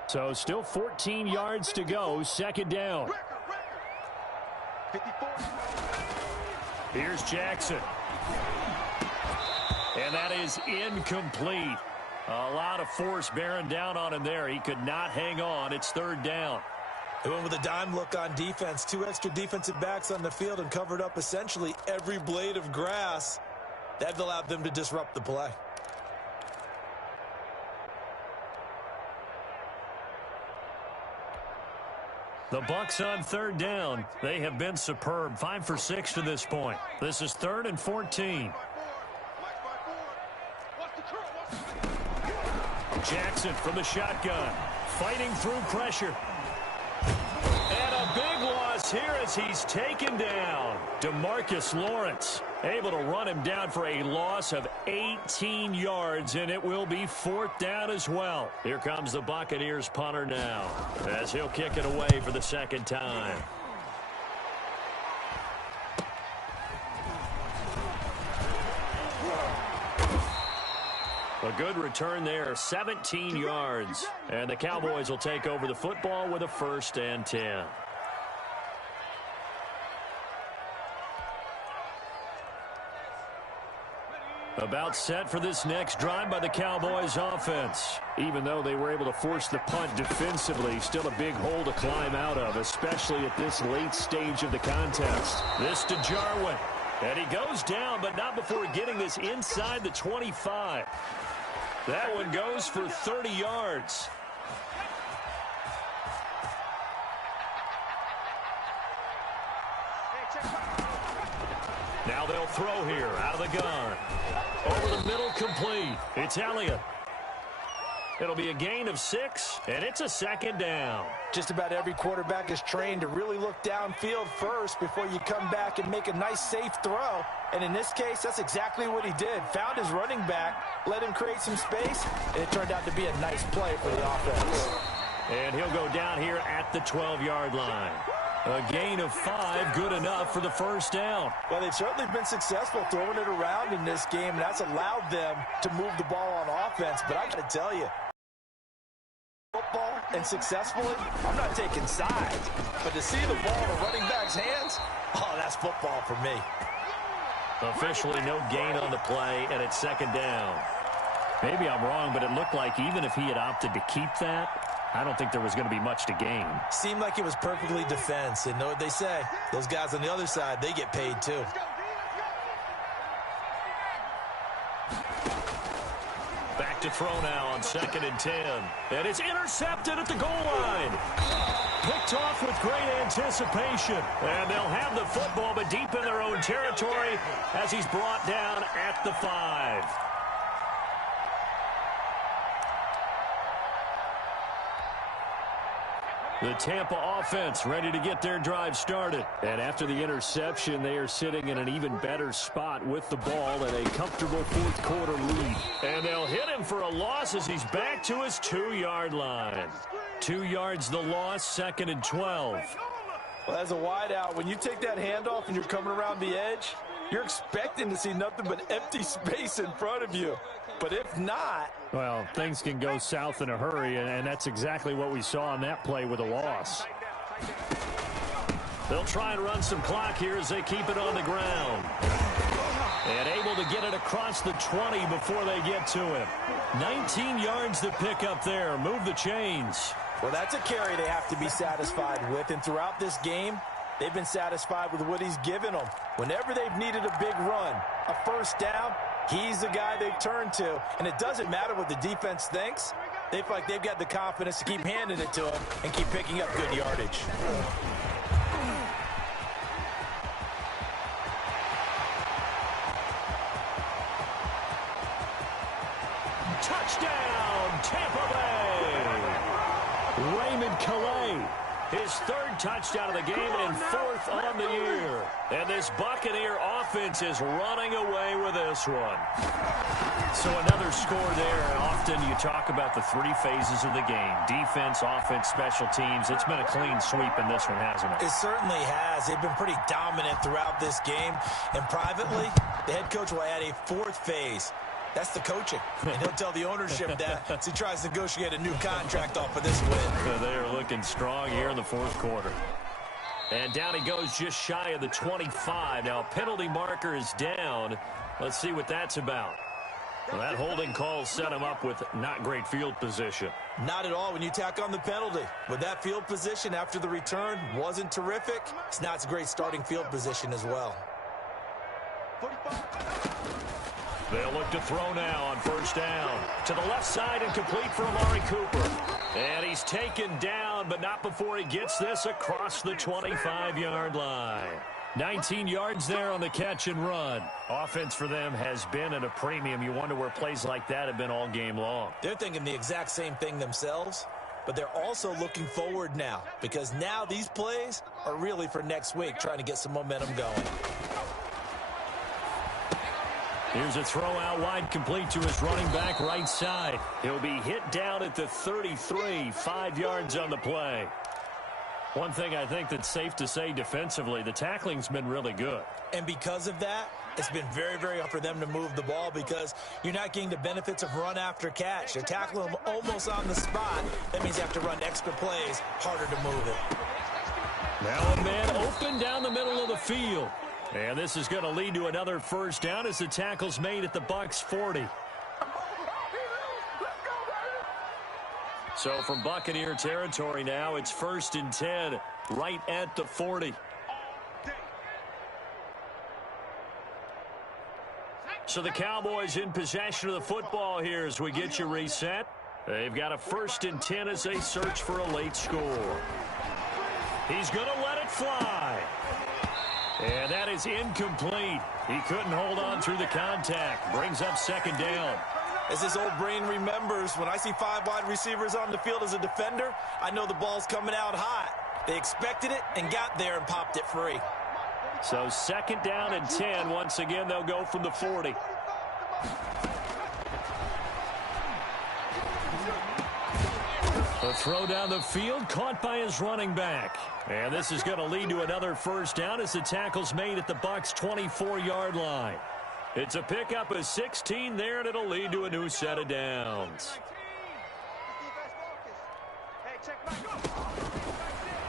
So still 14 yards to go, second down. 54. Here's Jackson. And that is incomplete. A lot of force bearing down on him there. He could not hang on. It's third down. They went with a dime look on defense. 2 extra defensive backs on the field and covered up essentially every blade of grass. That allowed them to disrupt the play. The Bucs on third down. They have been superb. 5 for 6 to this point. This is 3rd and 14. Jackson from the shotgun. Fighting through pressure. And a big loss here as he's taken down. DeMarcus Lawrence able to run him down for a loss of 18 yards, and it will be 4th down as well. Here comes the Buccaneers punter now as he'll kick it away for the second time. A good return there, 17 yards. And the Cowboys will take over the football with a 1st and 10. About set for this next drive by the Cowboys offense. Even though they were able to force the punt defensively, still a big hole to climb out of, especially at this late stage of the contest. This to Jarwin. And he goes down, but not before getting this inside the 25. That one goes for 30 yards. Now they'll throw here out of the gun. Over the middle, complete. It's Elliott. It'll be a gain of 6, and it's a second down. Just about every quarterback is trained to really look downfield first before you come back and make a nice, safe throw. And in this case, that's exactly what he did. Found his running back, let him create some space, and it turned out to be a nice play for the offense. And he'll go down here at the 12-yard line. A gain of 5, good enough for the first down. Well, they've certainly been successful throwing it around in this game, and that's allowed them to move the ball on offense. But I got to tell you, football and successfully, I'm not taking sides. But to see the ball in the running back's hands, oh, that's football for me. Officially no gain on the play, and it's second down. Maybe I'm wrong, but it looked like even if he had opted to keep that, I don't think there was going to be much to gain. Seemed like it was perfectly defense. And know what they say? Those guys on the other side, they get paid too. Back to throw now on 2nd and 10. And it's intercepted at the goal line. Picked off with great anticipation. And they'll have the football, but deep in their own territory as he's brought down at the 5. The Tampa offense ready to get their drive started. And after the interception, they are sitting in an even better spot with the ball and a comfortable 4th quarter lead. And they'll hit him for a loss as he's back to his 2-yard line. 2 yards the loss, 2nd and 12. Well, as a wideout, when you take that handoff and you're coming around the edge, you're expecting to see nothing but empty space in front of you. But if not... Well, things can go south in a hurry, and that's exactly what we saw on that play with a loss. They'll try and run some clock here as they keep it on the ground. And able to get it across the 20 before they get to him. 19 yards to pick up there. Move the chains. Well, that's a carry they have to be satisfied with. And throughout this game, they've been satisfied with what he's given them. Whenever they've needed a big run, a first down, he's the guy they've turned to. And it doesn't matter what the defense thinks. They feel like they've got the confidence to keep handing it to him and keep picking up good yardage. Touchdown, Tampa Bay. Raymond Calais, his third touchdown of the game and fourth on the year. And this Buccaneer offense is running away with this one. So another score there. Often you talk about the three phases of the game. Defense, offense, special teams. It's been a clean sweep in this one, hasn't it? It certainly has. They've been pretty dominant throughout this game. And privately, the head coach will add a fourth phase. That's the coaching. And he'll tell the ownership that as he tries to negotiate a new contract off of this win. They are looking strong here in the fourth quarter. And down he goes just shy of the 25. Now, penalty marker is down. Let's see what that's about. Well, that holding call set him up with not great field position. Not at all when you tack on the penalty. But that field position after the return wasn't terrific. It's not a great starting field position as well. They'll look to throw now on first down. To the left side and complete for Amari Cooper. And he's taken down, but not before he gets this across the 25-yard line. 19 yards there on the catch and run. Offense for them has been at a premium. You wonder where plays like that have been all game long. They're thinking the exact same thing themselves, but they're also looking forward now because now these plays are really for next week, trying to get some momentum going. Here's a throw out wide, complete to his running back right side. He'll be hit down at the 33, 5 yards on the play. One thing I think that's safe to say defensively, the tackling's been really good. And because of that, it's been very, very hard for them to move the ball because you're not getting the benefits of run after catch. They're tackling them almost on the spot. That means you have to run extra plays, harder to move it. Now a man open down the middle of the field. And this is going to lead to another first down as the tackle's made at the Bucs 40. So from Buccaneer territory now, it's 1st and 10, right at the 40. So the Cowboys in possession of the football here as we get you reset. They've got a 1st and 10 as they search for a late score. He's going to let it fly. And that is incomplete. He couldn't hold on through the contact. Brings up 2nd down. As his old brain remembers, when I see 5 wide receivers on the field as a defender, I know the ball's coming out hot. They expected it and got there and popped it free. So 2nd down and 10. Once again, they'll go from the 40. A throw down the field, caught by his running back. And this is going to lead to another first down as the tackle's made at the Bucs 24-yard line. It's a pickup of 16 there, and it'll lead to a new set of downs.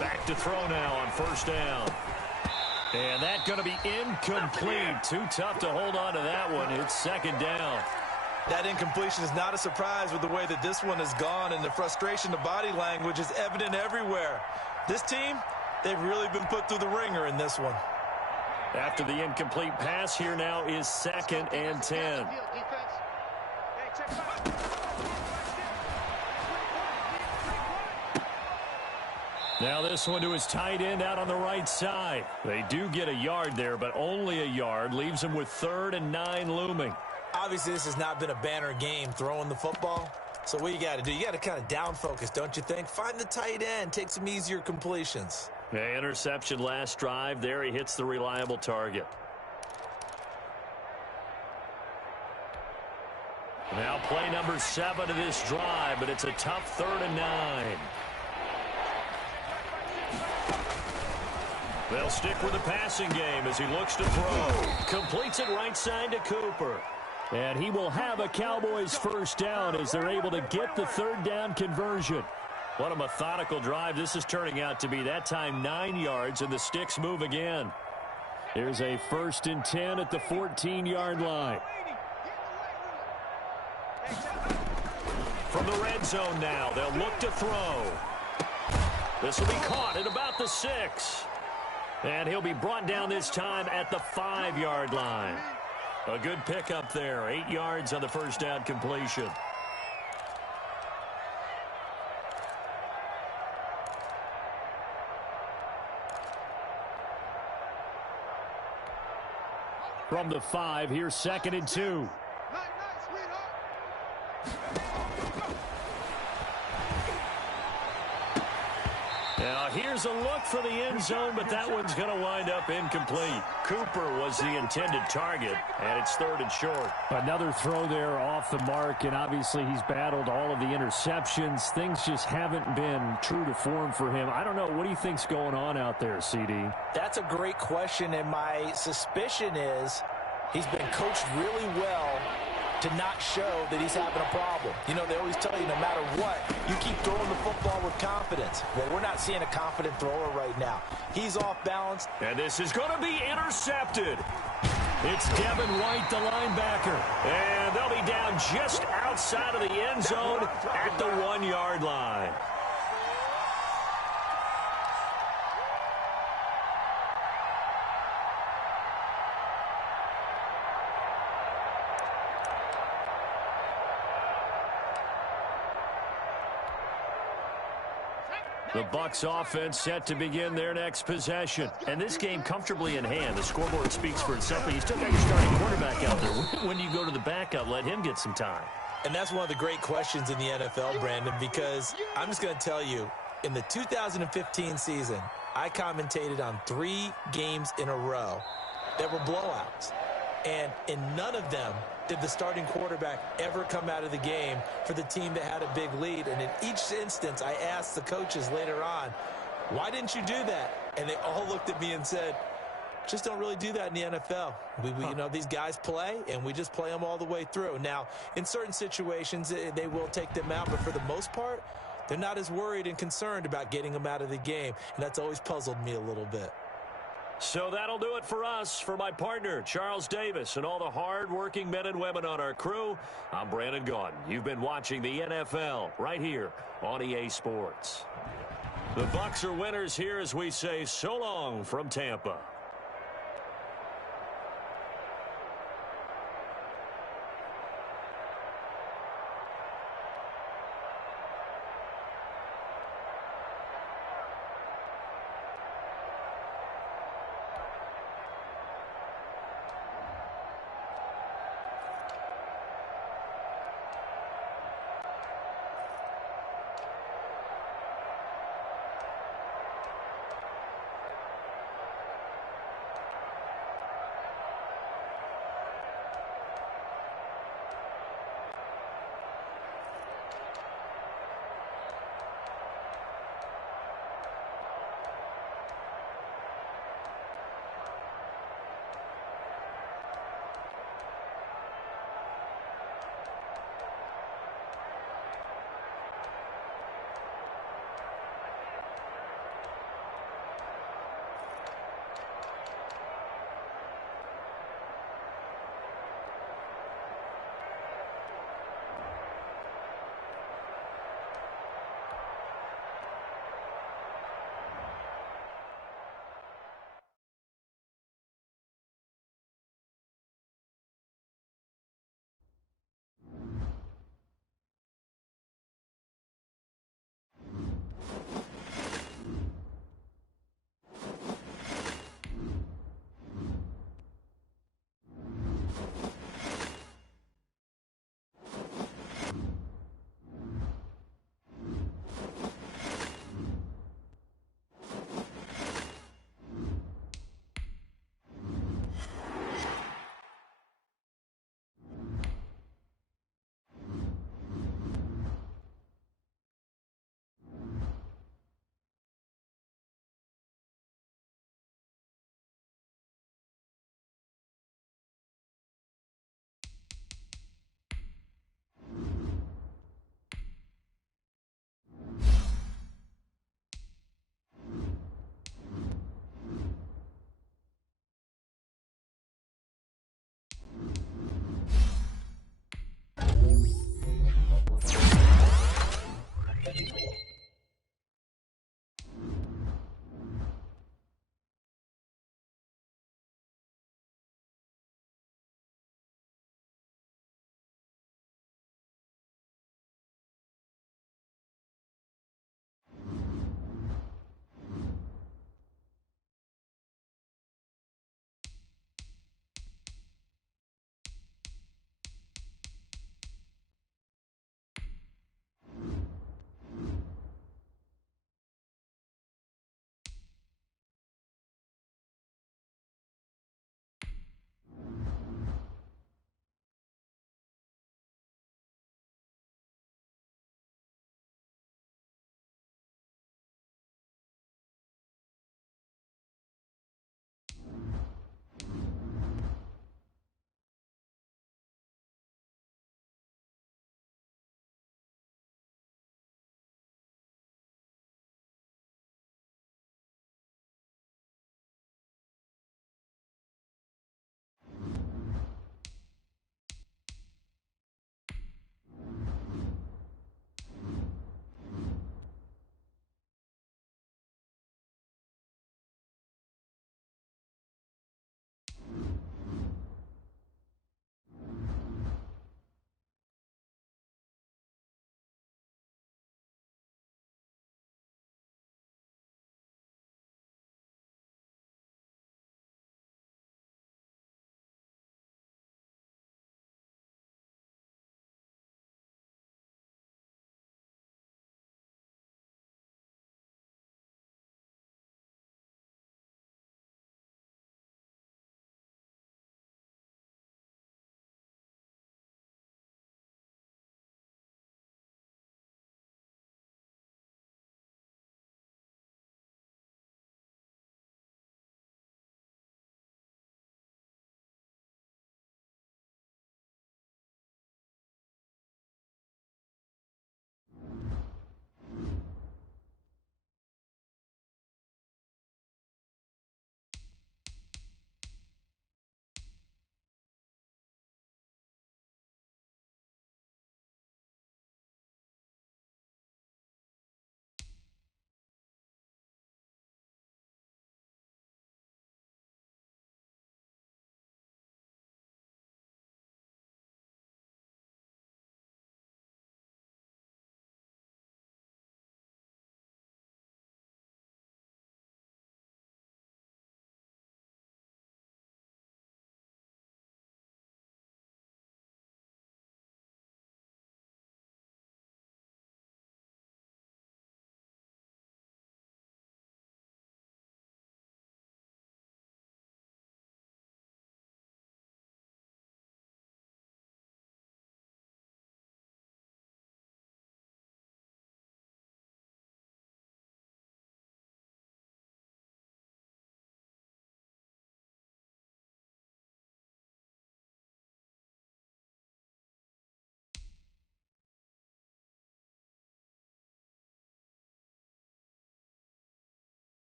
Back to throw now on first down. And that's going to be incomplete. Too tough to hold on to that one. It's 2nd down. That incompletion is not a surprise with the way that this one has gone, and the frustration, the body language is evident everywhere. This team, they've really been put through the ringer in this one. After the incomplete pass, here now is 2nd and 10. Now this one to his tight end out on the right side. They do get a yard there, but only a yard. Leaves him with 3rd and 9 looming. Obviously, this has not been a banner game throwing the football. So what you got to do, you got to kind of down focus, don't you think? Find the tight end, take some easier completions. Yeah, interception last drive. There he hits the reliable target. Now play number 7 of this drive, but it's a tough 3rd and 9. They'll stick with the passing game as he looks to throw. Completes it right side to Cooper. And he will have a Cowboys first down as they're able to get the third down conversion. What a methodical drive this is turning out to be. That time 9 yards, and the sticks move again. Here's a 1st and 10 at the 14-yard line. From the red zone now, they'll look to throw. This will be caught at about the 6. And he'll be brought down this time at the 5-yard line. A good pickup there. 8 yards on the first down completion. From the 5, here's 2nd and 2. Now here's a look for the end zone, but that one's going to wind up incomplete. Cooper was the intended target, and it's 3rd and short. Another throw there off the mark, and obviously he's battled all of the interceptions. Things just haven't been true to form for him. I don't know. What do you think's going on out there, CD? That's a great question, and my suspicion is he's been coached really well to not show that he's having a problem. You know, they always tell you no matter what, you keep throwing the football with confidence. Well, we're not seeing a confident thrower right now. He's off balance. And this is going to be intercepted. It's Devin White, the linebacker. And they'll be down just outside of the end zone at the 1-yard line. The Bucs offense set to begin their next possession. And this game comfortably in hand. The scoreboard speaks for itself, but you still got your starting quarterback out there. When do you go to the backup? Let him get some time. And that's one of the great questions in the NFL, Brandon, because I'm just going to tell you, in the 2015 season, I commentated on 3 games in a row that were blowouts. And in none of them did the starting quarterback ever come out of the game for the team that had a big lead. And in each instance, I asked the coaches later on, why didn't you do that? And they all looked at me and said, just don't really do that in the NFL. You know, these guys play, and we just play them all the way through. Now, in certain situations, they will take them out, but for the most part, they're not as worried and concerned about getting them out of the game. And that's always puzzled me a little bit. So that'll do it for us. For my partner, Charles Davis, and all the hard-working men and women on our crew, I'm Brandon Gaudin. You've been watching the NFL right here on EA Sports. The Bucs are winners here as we say so long from Tampa.